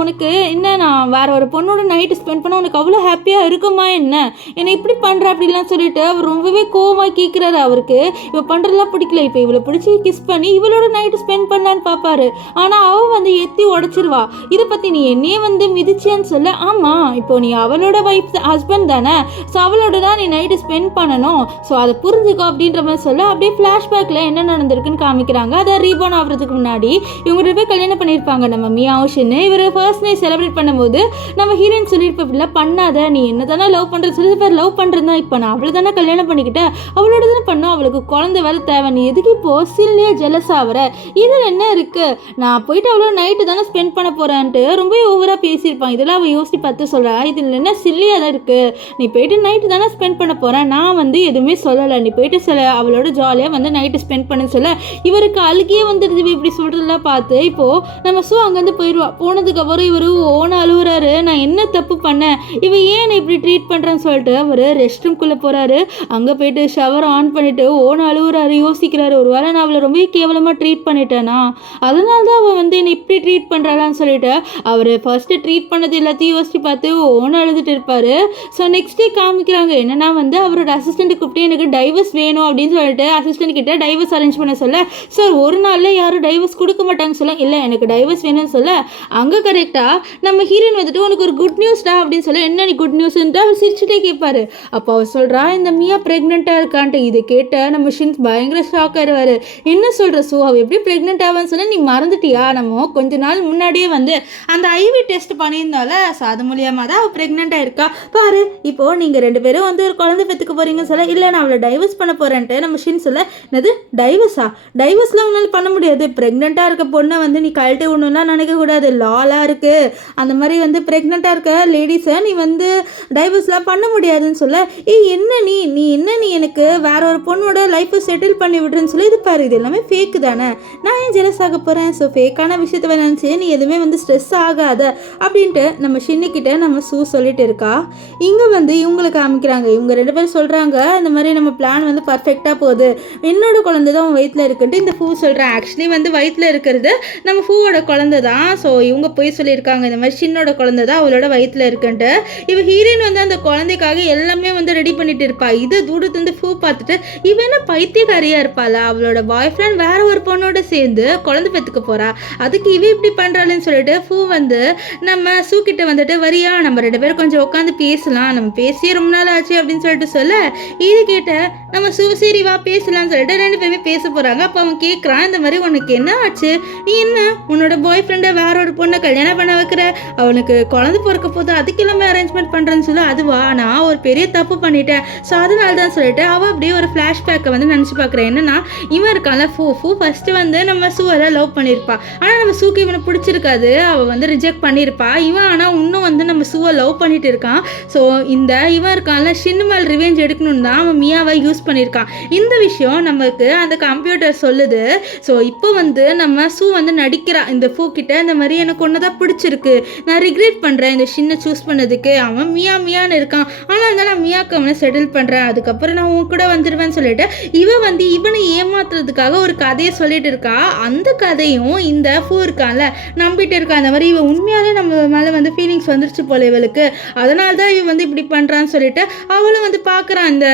உனக்கு என்ன நான் வேற ஒரு பொண்ணோட நைட்டு ஸ்பெண்ட் பண்ண உனக்கு அவ்வளோ ஹாப்பியாக இருக்குமா என்ன, என்னை இப்படி பண்ணுற அப்படிலாம் சொல்லிட்டு அவர் ரொம்பவே கோவமாக கேட்குறாரு. அவருக்கு இவ பண்ணுறதுலாம் பிடிக்கல. இப்போ இவளை பிடிச்சி கிஸ் பண்ணி இவளோட நைட்டு ஸ்பெண்ட் பண்ணலான்னு பார்ப்பாரு. ஆனால் அவள் வந்து எத்தி உடச்சிருவா. இதை பற்றி நீ என்னையே வந்து மிதிச்சியான்னு சொல்ல, ஆமாம் இப்போ நீ அவளோட ஒய்ஃப் ஹஸ்பண்ட் தானே, ஸோ அவளோட தான் நீ நைட்டு ஸ்பெண்ட் பண்ணணும், ஸோ அதை புரிஞ்சுக்கோ அப்படின்ற மாதிரி சொல்ல அப்படியே ஃப்ளாஷ்பேக்கில் என்ன நடந்திருக்குன்னு காமிக்கிறாங்க. அதை ரீபார்ன் ஆகிறதுக்கு முன்னாடி இவங்க 2 பேர் கல்யாணம் பண்ணியிருப்பாங்க. நம்ம மியாவும் ஷின்னு இவர் ஃபர்ஸ்ட் நைட் செலிப்ரேட் பண்ணும்போது நம்ம ஹீரோயின் சொல்லியிருப்ப பண்ணாத, நீ என்ன தானே லவ் பண்ணுற சொல்லி பேர் லவ் பண்ணுறதா, இப்போ நான் அவளை தானே கல்யாணம் பண்ணிக்கிட்டேன், அவளோட தானே பண்ணோம், அவளுக்கு குழந்தை வேலை தேவை, நீ எதுக்கு இப்போ சில்லியா ஜெலஸ் ஆகிற, இதில் என்ன இருக்குது, நான் போயிட்டு அவ்வளோ நைட்டு தானே ஸ்பெண்ட் பண்ண போகிறேன்ட்டு ரொம்பவே ஓவராக பேசியிருப்பான். இதெல்லாம் அவள் யோசித்து பார்த்து சொல்கிறா, இதில் என்ன சில்லியாக தான் இருக்குது, நீ போயிட்டு நைட்டு தானே ஸ்பெண்ட் பண்ண போகிறேன், நான் வந்து எதுவுமே சொல்லலை, நீ போயிட்டு அவளோட ஜாலியாக வந்து நைட்டு ஸ்பெண்ட் பண்ணு சொல்ல இவருக்கு அழுகியே வந்துடுது இப்படி சொல்கிறதெல்லாம் பார்த்து. இப்போது நம்ம அங்கேருந்து போயிடுவா. போனதுக்கப்புறம் இவர் ஓன அழுகுறாரு, நான் என்ன தப்பு பண்ணேன், இவன் ஏன் இப்படி ட்ரீட் பண்ணுறேன்னு சொல்லிட்டு அவர் ரெஸ்ட் ரூம்குள்ளே போகிறாரு. அங்கே போயிட்டு ஷவர் ஆன் பண்ணிவிட்டு ஓன அழுகுறாரு, யோசிக்கிறாரு, ஒரு வேளை நான் அவளை ரொம்ப கேவலமாக ட்ரீட் பண்ணிட்டேனா, அதனால தான் அவள் வந்து என்னை இப்படி ட்ரீட் பண்ணுறாளான்னு சொல்லிட்டு அவர் ஃபர்ஸ்ட்டு ட்ரீட் பண்ணது எல்லாத்தையும் யோசித்து பார்த்து ஓன அழுதுட்டு இருப்பார். ஸோ நெக்ஸ்ட் டே காமிக்கிறாங்க என்னன்னா வந்து அவரோட அசிஸ்டண்ட்டு கூப்பிட்டு எனக்கு டைவர்ஸ் வேணும் அப்படின்னு சொல்லிட்டு அசிஸ்டன்ட் கிட்ட டைவர்ஸ் அரேஞ்ச் பண்ண சொல்ல, சார் ஒரு நாளில் யாரும் டைவர்ஸ் கொடுக்க மாட்டாங்க சொல்ல, இல்லை எனக்கு டைவர்ஸ் வேணும்னு சொல்ல அங்கே கரெக்டாக நம்ம ஹீரோயின் வந்துட்டு உனக்கு ஒரு குட் நியூஸ்டா அப்படின்னு சொல்ல, என்ன நீ குட் நியூஸ்ன்ட்டு அவர் சிரிச்சுட்டே கேட்பாரு. அப்போ அவர் சொல்கிறா இந்த மியா ப்ரெக்னெண்ட்டாக இருக்கான்ட்டு. இதை கேட்ட நம்ம ஷின்ஸ் பயங்கர ஷாக் ஆயிடுவார். என்ன சொல்கிற அவள் எப்படி ப்ரெக்னென்ட் ஆவான்னு சொல்ல, நீ மறந்துட்டியா, நம்ம கொஞ்ச நாள் முன்னாடியே வந்து அந்த ஐவி டெஸ்ட் பண்ணியிருந்தால, ஸோ அது மூலியமாக தான் அவள் ப்ரெக்னெண்ட்டாக இருக்கா பாரு, இப்போது நீங்கள் 2 பேரும் வந்து ஒரு குழந்தை பெற்றுக்க போகிறீங்கன்னு சொல்ல, இல்லை நான் அவளை டைவர்ஸ் பண்ண போகிறேன்ட்டு நம்ம ஷின் சொல்ல, என்னது டைவர்ஸ்லாம் உன்னால் பண்ண முடியாது, ப்ரெக்னெண்ட்டாக இருக்க பொண்ணை வந்து நீ கழட்டி ஒன்றுலாம் நினைக்கக்கூடாது, லாலாம் இருக்குது, அந்த மாதிரி வந்து ப்ரெக்னெண்ட்டாக இருக்க லேடிஸை நீ வந்து டைவர்ஸ்லாம் பண்ண முடியாதுன்னு சொல்ல, என்ன நீ எனக்கு வேற ஒரு பொண்ணோட லைஃப்பை செட்டில் பண்ணி விடுறேன்னு சொல்லி, இது பாரு இது எல்லாமே ஃபேக்கு தானே, நான் ஏன் ஜெலஸ் ஆக போகிறேன், ஸோ ஃபேக்கான விஷயத்தை நினச்சி நீ எதுவுமே வந்து ஸ்ட்ரெஸ் ஆகாத அப்படின்ட்டு நம்ம ஷின்னுக்கிட்ட நம்ம சொல்லிட்டு இருக்கா. இங்கே வந்து இவங்களுக்கு காமிக்கிறாங்க, இவங்க 2 பேரும் சொல்கிறாங்க இந்த மாதிரி நம்ம பிளான் வந்து பர்ஃபெக்டாக போகுது, என்னோட குழந்தை தான் உன் வயிற்றில் இருக்குன்ட்டு இந்த பூ சொல்கிறேன். ஆக்சுவலி வந்து வயிற்றில் இருக்கிறது நம்ம பூவோட குழந்தை தான். ஸோ இவங்க போய் சொல்லியிருக்காங்க இந்த மாதிரி ஷின்னோட குழந்தை தான் அவளோட வயிற்றில் இருக்குன்ட்டு. இவ ஹீரோயின் வந்து அந்த குழந்தைக்காக எல்லாமே வந்து ரெடி பண்ணிட்டு இருப்பா. இது தூரத்துலேருந்து பூ பார்த்துட்டு இவன் என்ன பைத்தியக்காரியாக இருப்பாளா, அவளோட பாய் ஃப்ரெண்ட் வேற ஒரு பொண்ணோட சேர்ந்து குழந்தை பெற்றுக்க போறா, அதுக்கு இவ இப்படி பண்ணுறாள்னு சொல்லிட்டு பூ வந்து நம்ம கிட்ட வந்துட்டு வரியா நம்ம 2 பேரும் கொஞ்சம் உட்காந்து பேசலாம், நம்ம பேசியே ரொம்ப நாள் ஆச்சு அப்படின்னு சொல்லிட்டு சொல்ல, இது கேட்ட நம்ம சரி வா பேசலாம்னு சொல்லிட்டு 2 பேருமே பேச போகிறாங்க. அப்போ அவன் கேட்குறான், இந்த மாதிரி உனக்கு என்ன ஆச்சு, நீ என்ன உன்னோட பாய் ஃப்ரெண்டை வேற ஒரு பொண்ணை கல்யாணம் பண்ண வைக்கிற, அவனுக்கு குழந்தை பிறக்க போது அதுக்கு எல்லாமே அரேஞ்ச்மெண்ட் பண்ணுறேன்னு சொல்லி, அதுவா நான் ஒரு பெரிய தப்பு பண்ணிட்டேன், ஸோ அதனால தான் சொல்லிட்டு அவள் அப்படியே ஒரு ஃப்ளாஷ்பேக்கை வந்து நினச்சி பார்க்குறேன். என்னன்னா இவன் இருக்கான்ல ஃபூ ஃபஸ்ட்டு வந்து நம்ம சூவை லவ் பண்ணியிருப்பா, ஆனால் நம்ம சூக்கு இவனை பிடிச்சிருக்காது, அவள் வந்து ரிஜெக்ட் பண்ணியிருப்பா. இவன் ஆனால் இன்னும் வந்து நம்ம சூவை லவ் பண்ணிட்டு இருக்கான். ஸோ இவன் இருக்கான்ல ஷின்னு மேல் ரிவெஞ்ச் எடுக்கணும்னு தான் அவன் மியாவை யூஸ் பண்ணியிருக்கான். இந்த விஷயம் நமக்கு அந்த கம்ப்யூட்டர் சொல்லுது. ஸோ இப்போ வந்து நம்ம சூ வந்து நடிக்கிறான் இந்த ஃபூ கிட்ட, இந்த மாதிரி எனக்கு ஒன்று தான் பிடிச்சிருக்கு, நான் ரிக்ரெட் பண்ணுறேன் இந்த ஷின்னை சூஸ் பண்ணதுக்கு, அவன் மியான்னு இருக்கான், ஆனால் தான் நான் மியாவுக்கு அவனை செட்டில் பண்ணுறேன், அதுக்கப்புறம் நான் உன் கூட வந்துடுவேன்னு சொல்லிட்டு இவன் வந்து இவனை ஏமாத்துறதுக்காக ஒரு கதையை சொல்லிட்டு இருக்கா. அந்த கதையும் இந்த ஃபூ இருக்கான்ல நம்பிட்டு இருக்கா. அந்த மாதிரி இவன் உண்மையாலே நம்ம மேலே வந்து ஃபீலிங்ஸ் வந்துருச்சு போல இவளுக்கு, அதனால தான் இவன் வந்து இப்படி பண்ணுறான்னு சொல்லிட்டு அவளும் வந்து பார்க்குறான் இந்த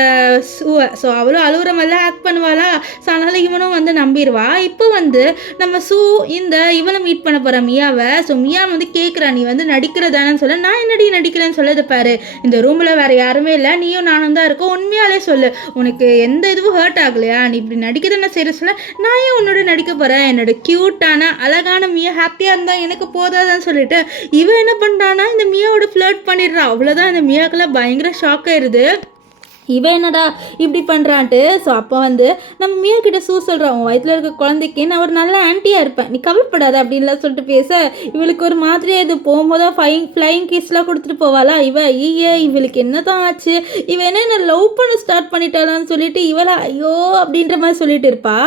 சூவை. ஸோ அவளும் அழுகுற மாதிரிலாம் ஆக்ட் பண்ணுவாளா, ஸோ அதனால் இவனும் வந்து நம்பிடுவா. இப்போ வந்து நம்ம சூ இவனை மீட் பண்ண போகிற மியாவை. ஸோ மியா வந்து கேட்குறான், நீ வந்து நடிக்கிறதானு சொல்ல, நான் என்னடி நடிக்கிறேன்னு சொல்லது பாரு, இந்த ரூமில் வேறு யாருமே இல்லை, நீயும் நானும் தான் இருக்கோம், உண்மையாலே சொல்லு, உனக்கு எந்த இதுவும் ஹர்ட் ஆகலையா, நீ இப்படி நடிக்கிறதுனா சரி சொல்ல, நான் ஏன் உன்னோட நடிக்க போகிறேன், என்னோட க்யூட்டான அழகான மியா ஹாப்பியாக இருந்தால் எனக்கு போதாதான்னு சொல்லிட்டு இவன் என்ன பண்ணுறான்னா இந்த மியாவோட ஃப்ளர்ட் பண்ணிடுறான். அவ்வளோதான், இந்த மியாக்கெல்லாம் பயங்கர ஷாக் ஆயிடுது, இவன் என்னடா இப்படி பண்ணுறான்ட்டு. ஸோ அப்போ வந்து நம்ம மியா கிட்ட சூ சொல்கிறான், உன் வயிற்றில் இருக்க குழந்தைக்கு நான் ஒரு நல்ல ஆன்ட்டியாக இருப்பேன், நீ கவலைப்படாத அப்படின்லாம் சொல்லிட்டு பேச இவளுக்கு ஒரு மாதிரியே இது போகும்போது ஃப்ளைங் கிஸ்லாம் கொடுத்துட்டு போவாளா. இவளுக்கு என்ன தான் ஆச்சு, இவன் என்ன லவ் பண்ண ஸ்டார்ட் பண்ணிட்டாளான்னு சொல்லிட்டு இவளை ஐயோ அப்படின்ற மாதிரி சொல்லிட்டு இருப்பா.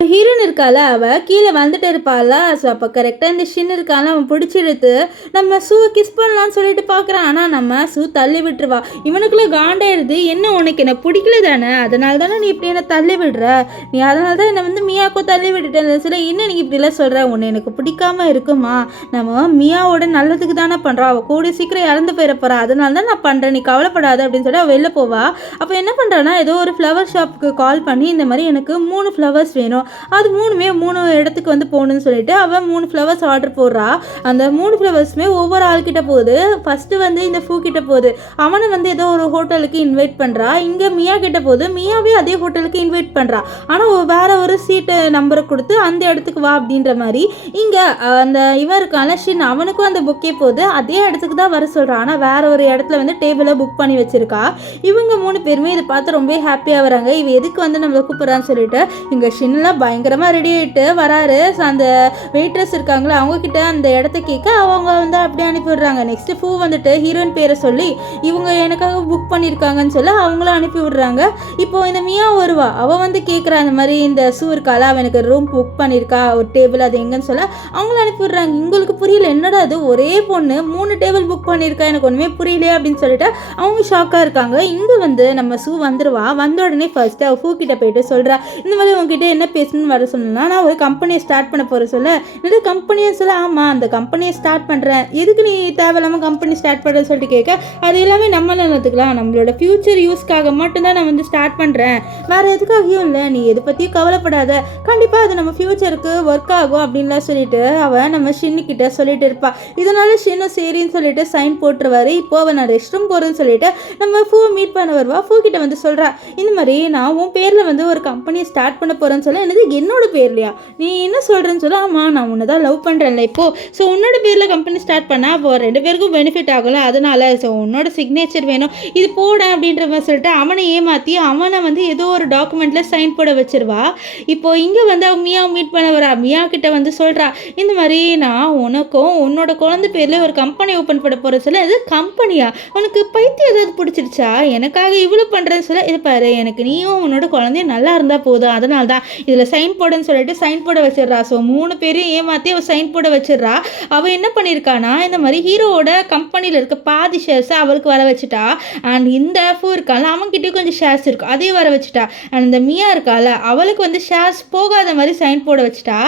ஹீரோன் இருக்கால அவள் கீழே வந்துட்டு இருப்பாள். ஸோ அப்போ கரெக்டாக இந்த ஷின் இருக்கால அவன் பிடிச்சிடுத்து நம்ம சூவை கிஸ் பண்ணலான்னு சொல்லிட்டு பார்க்குறான். ஆனால் நம்ம சூ தள்ளி விட்டுருவா. இவனுக்குள்ளே காண்டாயிடுது, என்ன உனக்கு என்ன பிடிக்கல தானே, அதனால தானே நீ இப்படி என்ன தள்ளி விடுற, நீ அதனால தான் என்னை வந்து மியாக்கோ தள்ளி விட்டுட்டேன் சொல்ல, என்ன நீ இப்படிலாம் சொல்கிற, உன்னை எனக்கு பிடிக்காம இருக்குமா, நம்ம மியாவோட நல்லதுக்கு தானே பண்ணுறோம், அவள் கூடிய சீக்கிரம் இறந்து போயிட போகிறா, அதனால தான் நான் பண்ணுறேன், நீ கவலைப்படாத அப்படின்னு சொல்லி அவள் வெளில போவா. அப்போ என்ன பண்ணுறான்னா ஏதோ ஒரு ஃப்ளவர் ஷாப்புக்கு கால் பண்ணி இந்த மாதிரி எனக்கு 3 ஃப்ளவர்ஸ் வேணும், அது 3 இடத்துக்கு வந்து போகணுன்னு சொல்லிட்டு அவன் 3 ஃப்ளவர்ஸ் ஆர்டர் போடுறா. அந்த 3 ஃப்ளவர்ஸுமே ஒவ்வொரு ஆள்கிட்ட போகுது. ஃபஸ்ட்டு வந்து இந்த ஃபூ கிட்ட போகுது, அவனை வந்து ஏதோ ஒரு ஹோட்டலுக்கு இன்வைட் பண்ணுறா. இங்கே மியா கிட்ட போகுது, மியாவே அதே ஹோட்டலுக்கு இன்வைட் பண்ணுறா. ஆனால் வேற ஒரு சீட்டு நம்பரை கொடுத்து அந்த இடத்துக்கு வா அப்படின்ற மாதிரி. இங்கே அந்த இவன் இருக்கான ஷின் அவனுக்கும் அந்த புக்கே போகுது, அதே இடத்துக்கு தான் வர சொல்கிறான். ஆனால் வேற ஒரு இடத்துல வந்து டேபிளை புக் பண்ணி வச்சிருக்கா. இவங்க 3 பேருமே இதை பார்த்து ரொம்ப ஹாப்பியாக வராங்க. இவ எதுக்கு வந்து நம்மளை கூப்பிட்றான்னு சொல்லிட்டு இங்கே ஷின்லாம் பயங்கரமாக ரெடி ஆகிட்டு வராரு. ஸோ அந்த வெயிட்ரஸ் இருக்காங்களா அவங்கக்கிட்ட அந்த இடத்த கேட்க அவங்க வந்து அப்படியே அனுப்பிவிடுறாங்க. நெக்ஸ்ட்டு ஃபூ வந்துட்டு ஹீரோயின் பேரை சொல்லி இவங்க எனக்காக புக் பண்ணியிருக்காங்கன்னு சொல்லி அவங்கள அனுப்பி விடுறாங்க. இப்போது இந்த மியா வருவா, அவள் வந்து கேட்குறா இந்த மாதிரி இந்த சூ இருக்காளா அவனுக்கு ரூம் புக் பண்ணியிருக்கா ஒரு டேபிள், அது எங்கன்னு சொல்ல அவங்கள அனுப்பி விடுறாங்க. உங்களுக்கு புரியல, என்னடா அது ஒரே பொண்ணு 3 டேபிள் புக் பண்ணியிருக்கா, எனக்கு ஒன்றுமே புரியலையே அப்படின்னு சொல்லிட்டு அவங்க ஷாக்காக இருக்காங்க. இங்கே வந்து நம்ம சூ வந்துடுவா. வந்த உடனே ஃபர்ஸ்ட்டு அவள் ஃபூ கிட்ட போயிட்டு சொல்கிறா, இந்த மாதிரி உங்ககிட்ட என்ன பேசணும்னு வர சொன்னா, நான் ஒரு கம்பெனியை ஸ்டார்ட் பண்ண போகிற சொல்ல, என்னது கம்பெனியை சொல்ல, ஆமாம் அந்த கம்பெனியை ஸ்டார்ட் பண்ணுறேன், எதுக்கு நீ தேவையில்லாமல் கம்பெனி ஸ்டார்ட் பண்ணுறேன்னு சொல்லிட்டு கேட்க, அது எல்லாமே நம்ம நிலத்துக்கலாம், நம்மளோட ஃப்யூச்சர் யூஸ்க்காக மட்டும்தான் நான் வந்து ஸ்டார்ட் பண்ணுறேன், வேறு எதுக்காகவும் இல்லை, நீ எதை பற்றியும் கவலைப்படாத, கண்டிப்பாக அது நம்ம ஃப்யூச்சருக்கு ஒர்க் ஆகும் அப்படின்லாம் சொல்லிட்டு அவன் நம்ம ஷின்னுக்கிட்ட சொல்லிட்டு இருப்பா. இதனால ஷின்னு சரின்னு சொல்லிட்டு சைன் போட்டுருவாரு. இப்போ அவன் நான் ரெஸ்ட் ரூம் போகிறேன்னு சொல்லிட்டு நம்ம ஃபூ மீட் பண்ண வருவா. ஃபூ கிட்ட வந்து சொல்கிறா, இந்த மாதிரி நான் உன் பேரில் வந்து ஒரு கம்பெனியை ஸ்டார்ட் பண்ண போகிறேன்னு சொல்ல, என்னது என்னோட பேர்லையா, நீ என்ன சொல்கிறேன்னு சொல்ல, ஆமாம் நான் உன்னை தான் லவ் பண்ணுறேன்ல இப்போது, ஸோ உன்னோட பேரில் கம்பெனி ஸ்டார்ட் பண்ணால் அப்போ 2 பேருக்கும் பெனிஃபிட் ஆகல, அதனால ஸோ உன்னோட சிக்னேச்சர் வேணும், இது போட அப்படின்ற மாதிரி சொல்லிட்டு அவனை ஏமாற்றி அவனை வந்து ஏதோ ஒரு டாக்குமெண்ட்டில் சைன் போட வச்சிருவா. இப்போது இங்கே வந்து அவன் மியா மீட் பண்ண வரா. மியா கிட்ட வந்து சொல்கிறா, இந்த மாதிரி நான் உனக்கும் உன்னோட குழந்தை பேரில் ஒரு கம்பெனி ஓப்பன் பண்ண போகிற சொல்ல, இது கம்பெனியா, உனக்கு பைத்தியம் ஏதாவது பிடிச்சிருச்சா, எனக்காக இவ்வளோ பண்ணுறேன்னு சொல்ல, இது பாரு எனக்கு நீயும் உன்னோட குழந்தையும் நல்லா இருந்தால் போதும், அதனால தான் இதில் சைன் போடுன்னு சொல்லிட்டு சைன் போட வச்சிடுறா. ஸோ 3 பேரையும் ஏமாற்றி அவள் சைன் போட வச்சிடுறா. அவள் என்ன பண்ணியிருக்கானா இந்த மாதிரி ஹீரோவோட கம்பெனியில் இருக்க பாதி ஷேர்ஸை அவளுக்கு வர வச்சுட்டா. அண்ட் இந்த ஃபூ இருக்கால அவன்கிட்டயும் கொஞ்சம் ஷேர்ஸ் இருக்கும், அதையும் வர வச்சுட்டா. அண்ட் இந்த மியா இருக்கால அவளுக்கு வந்து ஷேர்ஸ் போகாத மாதிரி சைன் போட வச்சுட்டா.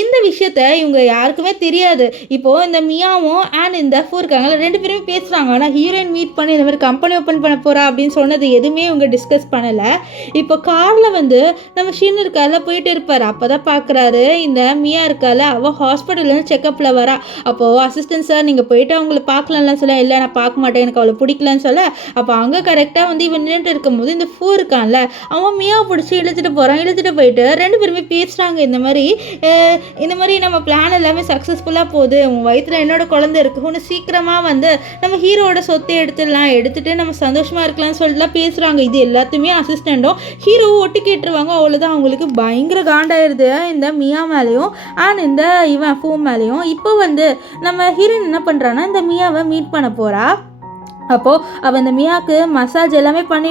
இந்த விஷயத்த இவங்க யாருக்குமே தெரியாது. இப்போது இந்த மியாவும் அண்ட் இந்த ஃபூ இருக்காங்களா 2 பேருமே பேசுகிறாங்க. ஆனால் ஹீரோயின் மீட் பண்ணி இந்த மாதிரி கம்பெனி ஓப்பன் பண்ண போகிறா அப்படின்னு சொன்னது எதுவுமே இவங்க டிஸ்கஸ் பண்ணலை. இப்போ காரில் வந்து நம்ம ஷின் இருக்கால போயிட்டு போயிட்டு இருப்பார். அப்போ தான் பார்க்குறாரு இந்த மியா இருக்கால அவள் ஹாஸ்பிட்டலில் செக்கப்பில் வரா. அப்போது அசிஸ்டன்ட் சார் நீங்கள் போயிட்டு அவங்கள பார்க்கலாம்லாம் சொல்ல, இல்லை நான் பார்க்க மாட்டேன் எனக்கு அவளை பிடிக்கலன்னு சொல்ல, அப்போ அங்கே கரெக்டாக வந்து இவன் நின்றுட்டு இருக்கும்போது இந்த ஃபூ இருக்கான்ல அவன் மியாவை பிடிச்சி இழுத்துட்டு போகிறான். இழுத்துட்டு போயிட்டு 2 பேருமே பேசுகிறாங்க. இந்த மாதிரி நம்ம பிளான் எல்லாமே சக்ஸஸ்ஃபுல்லாக போகுது, உன் வயிற்றில் என்னோட குழந்தை இருக்குது, ஒன்று சீக்கிரமாக வந்து நம்ம ஹீரோவோட சொத்தை எடுத்துட்டு நம்ம சந்தோஷமாக இருக்கலாம்னு சொல்லிட்டுலாம் பேசுகிறாங்க. இது எல்லாத்தையுமே அசிஸ்டண்ட்டும் ஹீரோவும் ஒட்டு கேட்டுருவாங்க. அவ்வளோதான், அவங்களுக்கு பயங்கர காண்டாயிருது இந்த மியா மேலேயும் அண்ட் இந்த இவன் ஃபூ மேலேயும். இப்போ வந்து நம்ம ஹீரோயின் என்ன பண்ணுறான்னா இந்த மியாவை மீட் பண்ண போகிறா. அப்போது அவள் இந்த மியாவுக்கு மசாஜ் எல்லாமே பண்ணி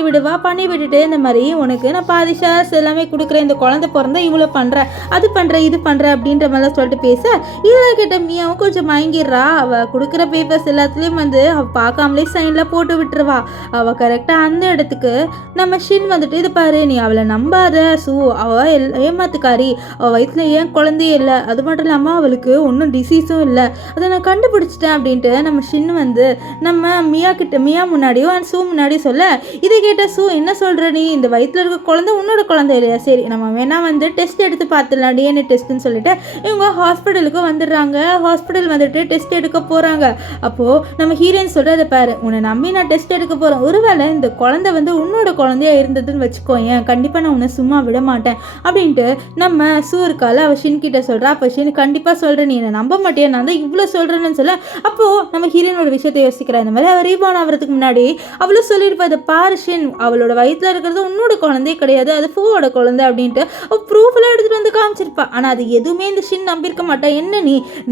விட்டுட்டு இந்த மாதிரி உனக்கு நான் பாதி ஷேர்ஸ் எல்லாமே கொடுக்குறேன், இந்த குழந்தை பிறந்தா இவ்வளோ பண்ணுறேன், அது பண்ணுறேன் இது பண்ணுறேன் அப்படின்ற மாதிரிலாம் சொல்லிட்டு பேச இதில் கிட்ட மியாவும் கொஞ்சம் மயங்கிடுறா. அவள் கொடுக்குற பேப்பர்ஸ் எல்லாத்துலேயும் வந்து அவள் பார்க்காமலே சைனில் போட்டு விட்டுருவா. அவள் கரெக்டாக அந்த இடத்துக்கு நம்ம ஷின் வந்துட்டு இது பாரு நீ அவளை நம்பாத சூ, அவள் ஏமாத்துக்காரி, அவள் வயிற்றுல ஏன் குழந்தையே இல்லை, அது மட்டும் இல்லாமல் அவளுக்கு ஒன்றும் டிசீஸும் இல்லை, அதை நான் கண்டுபிடிச்சிட்டேன் அப்படின்ட்டு நம்ம ஷின் வந்து நம்ம மியா முன்னாடியும் அண்ட் சூ முன்னாடியும் சொல்ல, இதை கேட்ட சூ என்ன சொல்கிற நீ, இந்த வயிற்றில் இருக்க குழந்தை உன்னோட குழந்தை இல்லையா, சரி நம்ம வேணா வந்து டெஸ்ட் எடுத்து பார்த்துடலாம் டிஎன்ஏ டெஸ்ட்டுன்னு சொல்லிட்டு இவங்க ஹாஸ்பிட்டலுக்கு வந்துடுறாங்க. ஹாஸ்பிட்டல் வந்துட்டு டெஸ்ட் எடுக்க போகிறாங்க. அப்போது நம்ம ஹீரோயின் சொல்கிறத பாரு, உன்னை நம்பி நான் டெஸ்ட் எடுக்க போகிறேன், ஒருவேளை இந்த குழந்தை வந்து உன்னோட குழந்தையா இருந்ததுன்னு வச்சுக்கோயேன், கண்டிப்பாக நான் உன்னை சும்மா விட மாட்டேன் அப்படின்ட்டு நம்ம சூ இருக்கால அவள் ஷின் கிட்ட சொல்கிறா. அப்போ ஷின் கண்டிப்பாக சொல்கிறேன், நீ என்னை நம்ப மாட்டேன், நான் தான் இவ்வளோ சொல்கிறேன்னு சொல்ல, அப்போது நம்ம ஹீரோயினோட விஷயத்தை யோசிக்கிறேன். இந்த மாதிரி அவர் ரீபான் ஆகிறதுக்கு முன்னாடி அவளும் சொல்லியிருப்பா, இதை பாரு ஷின், அவளோட வயிற்றில் இருக்கிறது உன்னோட குழந்தையே கிடையாது, அது ஃபூவோட குழந்தை அப்படின்ட்டு ப்ரூஃப் எல்லாம் எடுத்துகிட்டு வந்து காமிச்சிருப்பா. ஆனால் அது எதுவுமே இந்த ஷின் நம்பியிருக்க மாட்டா. என்ன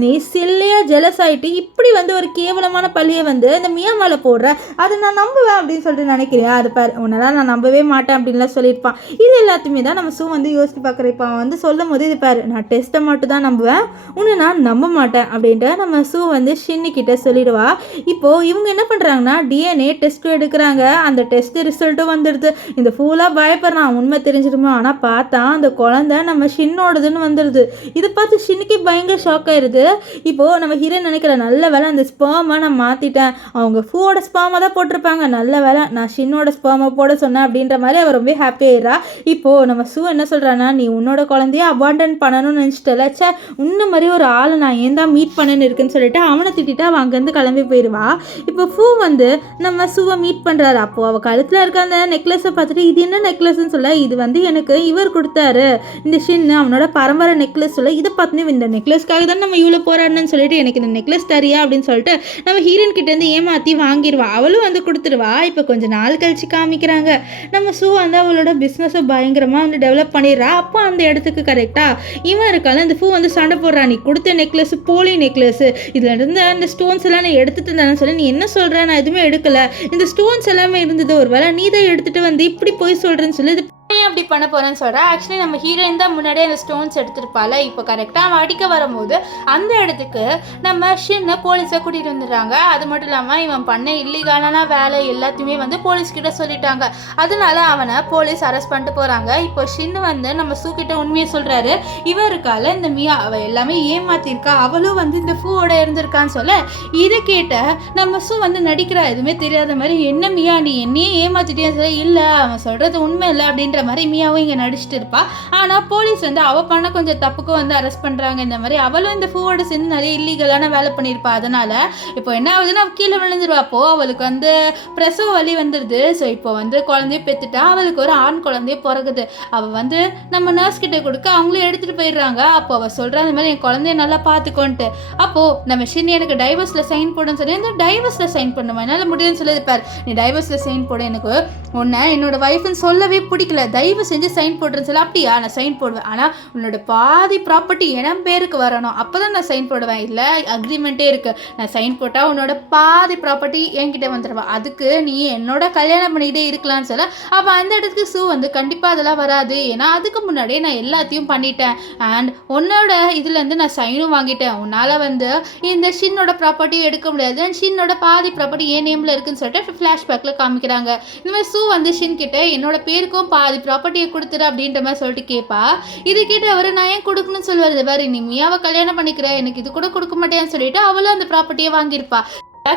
நீ சில்லையா ஜெலஸ் ஆகிட்டு இப்படி வந்து ஒரு கேவலமான பள்ளியை வந்து இந்த மியா மேலே போடுற, அதை நான் நம்புவேன் அப்படின்னு சொல்லிட்டு நினைக்கிறேன். அது பாரு உன்னெல்லாம் நான் நம்பவே மாட்டேன் அப்படின்லாம் சொல்லியிருப்பான். இது எல்லாத்தையுமே தான் நம்ம ஷூ வந்து யோசிச்சு பார்க்குறேன். இப்போ அவன் வந்து சொல்லும் போது இது பாரு நான் டெஸ்ட்டை மட்டும் தான் நம்புவேன், உன்னை நான் நம்ப மாட்டேன் அப்படின்ட்டு நம்ம ஷூ வந்து ஷின்னு கிட்ட சொல்லிடுவா. இப்போது இவங்க என்ன பண்ணுறாங்கன்னா டிஎன்ஏ டெஸ்ட்டும் எடுக்கிறாங்க. அந்த டெஸ்ட் ரிசல்ட்டும் வந்துடுது. இந்த ஃபுல்லாக பயப்படுறான், உண்மை தெரிஞ்சிடுமோ, ஆனால் பார்த்தா அந்த குழந்தை நம்ம ஷின்னோடதுன்னு வந்துடுது. இதை பார்த்து ஷின்னுக்கே பயங்கர ஷாக் ஆயிடுது. இப்போது நம்ம ஹீரோயின் நினைக்கிற நல்ல வேலை அந்த ஸ்பேமை நான் மாற்றிட்டேன், அவங்க ஃபூவோட ஸ்பேமை தான் போட்டிருப்பாங்க, நல்ல வேலை நான் ஷின்னோட ஸ்பேமை போட சொன்னேன் அப்படின்ற மாதிரி அவர் ரொம்ப ஹாப்பி ஆயிடுறா. இப்போது நம்ம ஷூ என்ன சொல்கிறான்னா, நீ உன்னோட குழந்தைய அபாண்டன் பண்ணணும்னு நினச்சிட்டல, சே உன்ன மாதிரி ஒரு ஆளை நான் ஏன் தான் மீட் பண்ணேன்னு இருக்குன்னு சொல்லிட்டு அவனை திட்டிட்டு அவன் அங்கேருந்து கிளம்பி போயிடுவா. இப்போ ஃபூ வந்து நம்ம ஷூவை மீட் பண்ணுறாரு. அப்போது அவள் கழுத்தில் இருக்க அந்த நெக்லஸை பார்த்துட்டு இது என்ன நெக்லஸ்ன்னு சொல்ல, இது வந்து எனக்கு இவர் கொடுத்தாரு இந்த ஷின், அவனோட பரம்பரை நெக்லஸ் சொல்ல, இதை பார்த்துன்னு இந்த நெக்லஸ்க்காக தான் நம்ம இவ்வளோ போராடணும்னு சொல்லிட்டு எனக்கு இந்த நெக்லஸ் தரியா அப்படின்னு சொல்லிட்டு நம்ம ஹீரோயின் கிட்டேருந்து ஏமாற்றி வாங்கிடுவா. அவளும் வந்து கொடுத்துருவா. இப்போ கொஞ்சம் நாள் கழிச்சு காமிக்கிறாங்க நம்ம ஷூ வந்து அவளோட பிஸ்னஸை பயங்கரமாக வந்து டெவலப் பண்ணிடுறா. அப்போ அந்த இடத்துக்கு கரெக்டாக இவன் இருக்கால இந்த ஃபூ வந்து சண்டை போடுறா, நீ கொடுத்த நெக்லஸ் போலி நெக்லஸ், இதில் இருந்து அந்த ஸ்டோன்ஸ் எல்லாம் நீ எடுத்துட்டு இருந்தானு சொல்லி, நீ என்ன சொல்கிற, நான் எதுவுமே எடுக்கலை, இந்த ஸ்டோன்ஸ் எல்லாமே இருந்தது, ஒரு வேளை நீ தான் எடுத்துகிட்டு வந்து இப்படி போய் சொல்கிறேன்னு சொல்லி இது ஏன் அப்படி பண்ண போகிறேன்னு சொல்கிறேன். ஆக்சுவலி நம்ம ஹீரோயின் தான் முன்னாடியே அந்த ஸ்டோன்ஸ் எடுத்துருப்பாள். இப்போ கரெக்டாக அவன் அடிக்க வரும்போது அந்த இடத்துக்கு நம்ம ஷின்னை போலீஸை கூட்டிகிட்டு வந்துடுறாங்க. அது மட்டும் இல்லாமல் இவன் பண்ண இல்லீகலான வேலை எல்லாத்தையுமே வந்து போலீஸ்கிட்ட சொல்லிட்டாங்க. அதனால அவனை போலீஸ் அரெஸ்ட் பண்ணிட்டு போகிறாங்க. இப்போ ஷின்னு வந்து நம்ம ஷூ கிட்ட உண்மையை சொல்கிறாரு, இவன் இருக்கால இந்த மியா அவள் எல்லாமே ஏமாத்திருக்கா, அவளும் வந்து இந்த ஃபூவோட இருந்திருக்கான்னு சொல்ல, இதை கேட்ட நம்ம ஷூ வந்து நடிக்கிறா எதுவுமே தெரியாத மாதிரி, என்ன மியா நீ என்னையே ஏமாத்திட்டேன்னு சொல்ல, இல்லை அவன் சொல்கிறது உண்மை இல்லை அப்படின்ற மாதிரி மியாவும் இங்கே நடிச்சுட்டு இருப்பா. ஆனால் போலீஸ் வந்து அவள் பண்ண கொஞ்சம் தப்புக்கும் வந்து அரெஸ்ட் பண்ணுறாங்க. இந்த மாதிரி அவளும் இந்த ஃபூவோட சேர்ந்து நிறைய இல்லீகலான வேலை பண்ணியிருப்பா. அதனால இப்போ என்ன ஆகுதுன்னா கீழே விழுந்துருவா. அப்போ அவளுக்கு வந்து பிரசவ வலி வந்துடுது. ஸோ இப்போ வந்து குழந்தைய பெற்றுட்டா, அவளுக்கு ஒரு ஆண் குழந்தைய பிறகுது. அவள் வந்து நம்ம நர்ஸ் கிட்ட கொடுக்க அவங்களும் எடுத்துகிட்டு போயிடுறாங்க. அப்போ அவள் சொல்கிறா இந்த மாதிரி என் குழந்தைய நல்லா பார்த்துக்கோன்ட்டு. அப்போது நம்ம ஷின் எனக்கு டைவர்ஸில் சைன் போடுன்னு சொல்லி, இந்த டைவர்ஸில் சைன் பண்ணுமா என்னால் முடியும்னு சொல்லியிருப்பார். நீ டைவர்ஸில் சைன் போட, எனக்கு உன்னை என்னோட ஒய்ஃப்னு சொல்லவே பிடிக்கல, தயவு செஞ்சு சைன் போடுறேன்னு சொல்ல, அப்படியா நான் சைன் போடுவேன், ஆனால் உன்னோட பாதி ப்ராப்பர்ட்டி என் பேருக்கு வரணும், அப்போ தான் நான் சைன் போடுவேன், இல்லை அக்ரிமெண்ட்டே இருக்குது, நான் சைன் போட்டால் உன்னோட பாதி ப்ராப்பர்ட்டி என்கிட்ட வந்துடுவேன், அதுக்கு நீ என்னோட கல்யாணம் பண்ணிக்கிட்டே இருக்கலாம்னு சொல்ல. அப்போ அந்த இடத்துக்கு ஷூ வந்து கண்டிப்பாக அதெல்லாம் வராது, ஏன்னா அதுக்கு முன்னாடியே நான் எல்லாத்தையும் பண்ணிட்டேன் அண்ட் உன்னோட இதுலேருந்து நான் சைனும் வாங்கிட்டேன், உன்னால் வந்து இந்த ஷின்னோட ப்ராப்பர்ட்டியும் எடுக்க முடியாது, அண்ட் ஷின்னோட பாதி ப்ராப்பர்ட்டி என் நேமில் இருக்குன்னு சொல்லிட்டு ஃப்ளாஷ்பேக்கில் காமிக்கிறாங்க. இந்த மாதிரி ஷூ வந்து ஷின் கிட்ட என்னோட பேருக்கும் பாதி ப்ராப்பர்ட்டியை கொடுத்துரு அப்படின்ற மாதிரி சொல்லிட்டு கேட்பா. இது கேட்டு அவர் நான் ஏன் கொடுக்கணும்னு சொல்லுவார், வேறு நீ மியாவை கல்யாணம் பண்ணிக்கிற, எனக்கு இது கூட கொடுக்க மாட்டேன்னு சொல்லிட்டு அவளும் அந்த ப்ராப்பர்ட்டியை வாங்கியிருப்பா.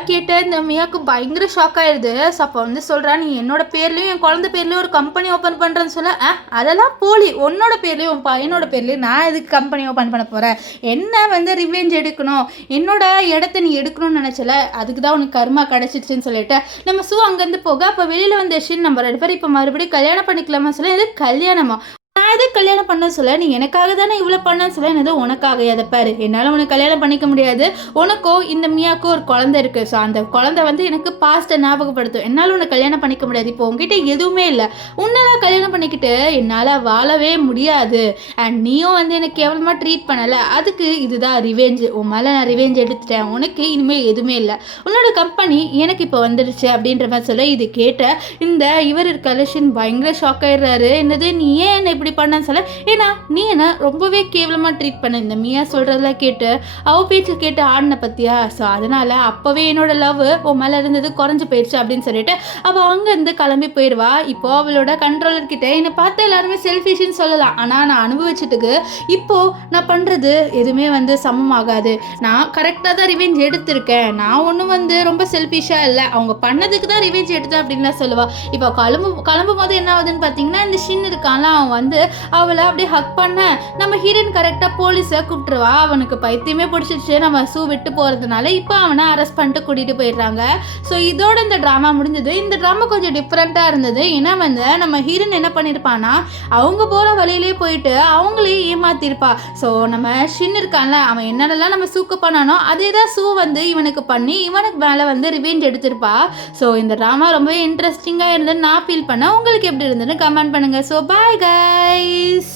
கேட்ட இந்த மியாவுக்கு பயங்கர ஷாக் ஆயிடுது. ஸோ அப்போ வந்து சொல்கிறா, நீ என்னோட பேர்லேயும் என் குழந்தை பேர்லேயும் ஒரு கம்பெனி ஓப்பன் பண்ணுறேன்னு சொல்ல, அதெல்லாம் போலி, உன்னோட பேர்லேயும் உன் பையனோட பேர்லேயும் நான் எதுக்கு கம்பெனி ஓப்பன் பண்ண போகிறேன், என்ன வந்து ரிவெஞ்ச் எடுக்கணும், என்னோட இடத்த நீ எடுக்கணும்னு நினச்சல, அதுக்கு தான் உனக்கு கர்மா கிடச்சிச்சுன்னு சொல்லிட்டு நம்ம சூ அங்கேருந்து போக, அப்போ வெளியில் வந்த ஷின் நம்ம 2 பேரும் இப்போ மறுபடியும் கல்யாணம் பண்ணிக்கலாமா சொல்ல, இது கல்யாணமா, நான் எதுக்கு கல்யாணம் பண்ண சொல்ல, நீ எனக்காக தானே இவ்வளோ பண்ணன்னு சொல்ல, என்னது உனக்காக, எதை பாரு, என்னால் உனக்கு கல்யாணம் பண்ணிக்க முடியாது, உனக்கும் இந்த மியாவுக்கும் ஒரு குழந்தை இருக்குது, ஸோ அந்த குழந்தை வந்து எனக்கு பாஸ்ட்டை ஞாபகப்படுத்தும், என்னால் உனக்கு கல்யாணம் பண்ணிக்க முடியாது, இப்போ உங்ககிட்ட எதுவுமே இல்லை, உன்னெல்லாம் கல்யாணம் பண்ணிக்கிட்டு என்னால் வாழவே முடியாது, அண்ட் நீயும் வந்து எனக்கு கேவலமாக ட்ரீட் பண்ணலை, அதுக்கு இதுதான் ரிவெஞ்ச், உன் மேலே நான் ரிவெஞ்ச் எடுத்துட்டேன், உனக்கு இனிமேல் எதுவுமே இல்லை, உன்னோட கம்பெனி எனக்கு இப்போ வந்துடுச்சு அப்படின்ற மாதிரி சொல்ல, இது கேட்ட இந்த இவர் கலெக்ஷன் பயங்கர ஷாக் ஆயிடுறாரு. என்னது நீ ஏன் என்ன இப்படி பண்ணன்னு சொல்ல, ஏன்னா நீ என்ன ரொம்பவே கேவலமாக ட்ரீட் பண்ண, இந்த மியா சொல்கிறதெல்லாம் கேட்டு அவ பேச்சு கேட்டு ஆடின பற்றியா, ஸோ அதனால் அப்போவே என்னோட லவ் உன் மேலே இருந்தது குறைஞ்சி போயிடுச்சு அப்படின்னு சொல்லிட்டு அவள் அங்கேருந்து கிளம்பி போயிடுவா. இப்போ அவளோட கண்ட்ரோலர்கிட்ட என்னை பார்த்து எல்லாருமே செல்ஃபிஷ்னு சொல்லலாம், ஆனால் நான் அனுபவிச்சதுக்கு இப்போது நான் பண்ணுறது எதுவுமே வந்து சமமாகாது, நான் கரெக்டாக தான் ரிவெஞ்ச் எடுத்திருக்கேன், நான் ஒன்றும் வந்து ரொம்ப செல்ஃபிஷாக இல்லை, அவங்க பண்ணதுக்கு தான் ரிவெஞ்ச் எடுத்தேன் அப்படின்லாம் சொல்லுவாள். இப்போ கிளம்பும் போது என்ன ஆகுதுன்னு பார்த்தீங்கன்னா, இந்த ஷின் இருக்கான்ல, அவன் வந்து அவளை அப்படியே ஹக் பண்ண நம்ம ஹீரோயின் கரெக்டாக போலீஸை கூப்பிட்டுருவா. அவனுக்கு பைத்தியமே பிடிச்சிருச்சு நம்ம சூ விட்டு போகிறதுனால இப்போ அவனை அரெஸ்ட் பண்ணிட்டு கூட்டிகிட்டு போயிடுறாங்க. ஸோ இதோட இந்த ட்ராமா முடிஞ்சது. இந்த ட்ராமா கொஞ்சம் டிஃப்ரெண்ட்டாக இருந்தது. ஏன்னா வந்து நம்ம ஹீரோயின் என்ன பண்ணியிருப்பான்னா, அவங்க போகிற வழியிலே போயிட்டு அவங்களையும் ஏமாத்திருப்பா. ஸோ நம்ம ஷின் இருக்கான்ல, அவன் என்னென்னலாம் நம்ம சூக்கு பண்ணானோ அதே தான் சூ வந்து இவனுக்கு பண்ணி இவனுக்கு மேலே வந்து ரிவெஞ்ச் எடுத்திருப்பா. ஸோ இந்த ட்ராமா ரொம்பவே இன்ட்ரெஸ்டிங்காக இருந்ததுன்னு நான் ஃபீல் பண்ணேன். உங்களுக்கு எப்படி இருந்ததுன்னு கமெண்ட் பண்ணுங்கள். So bye guys.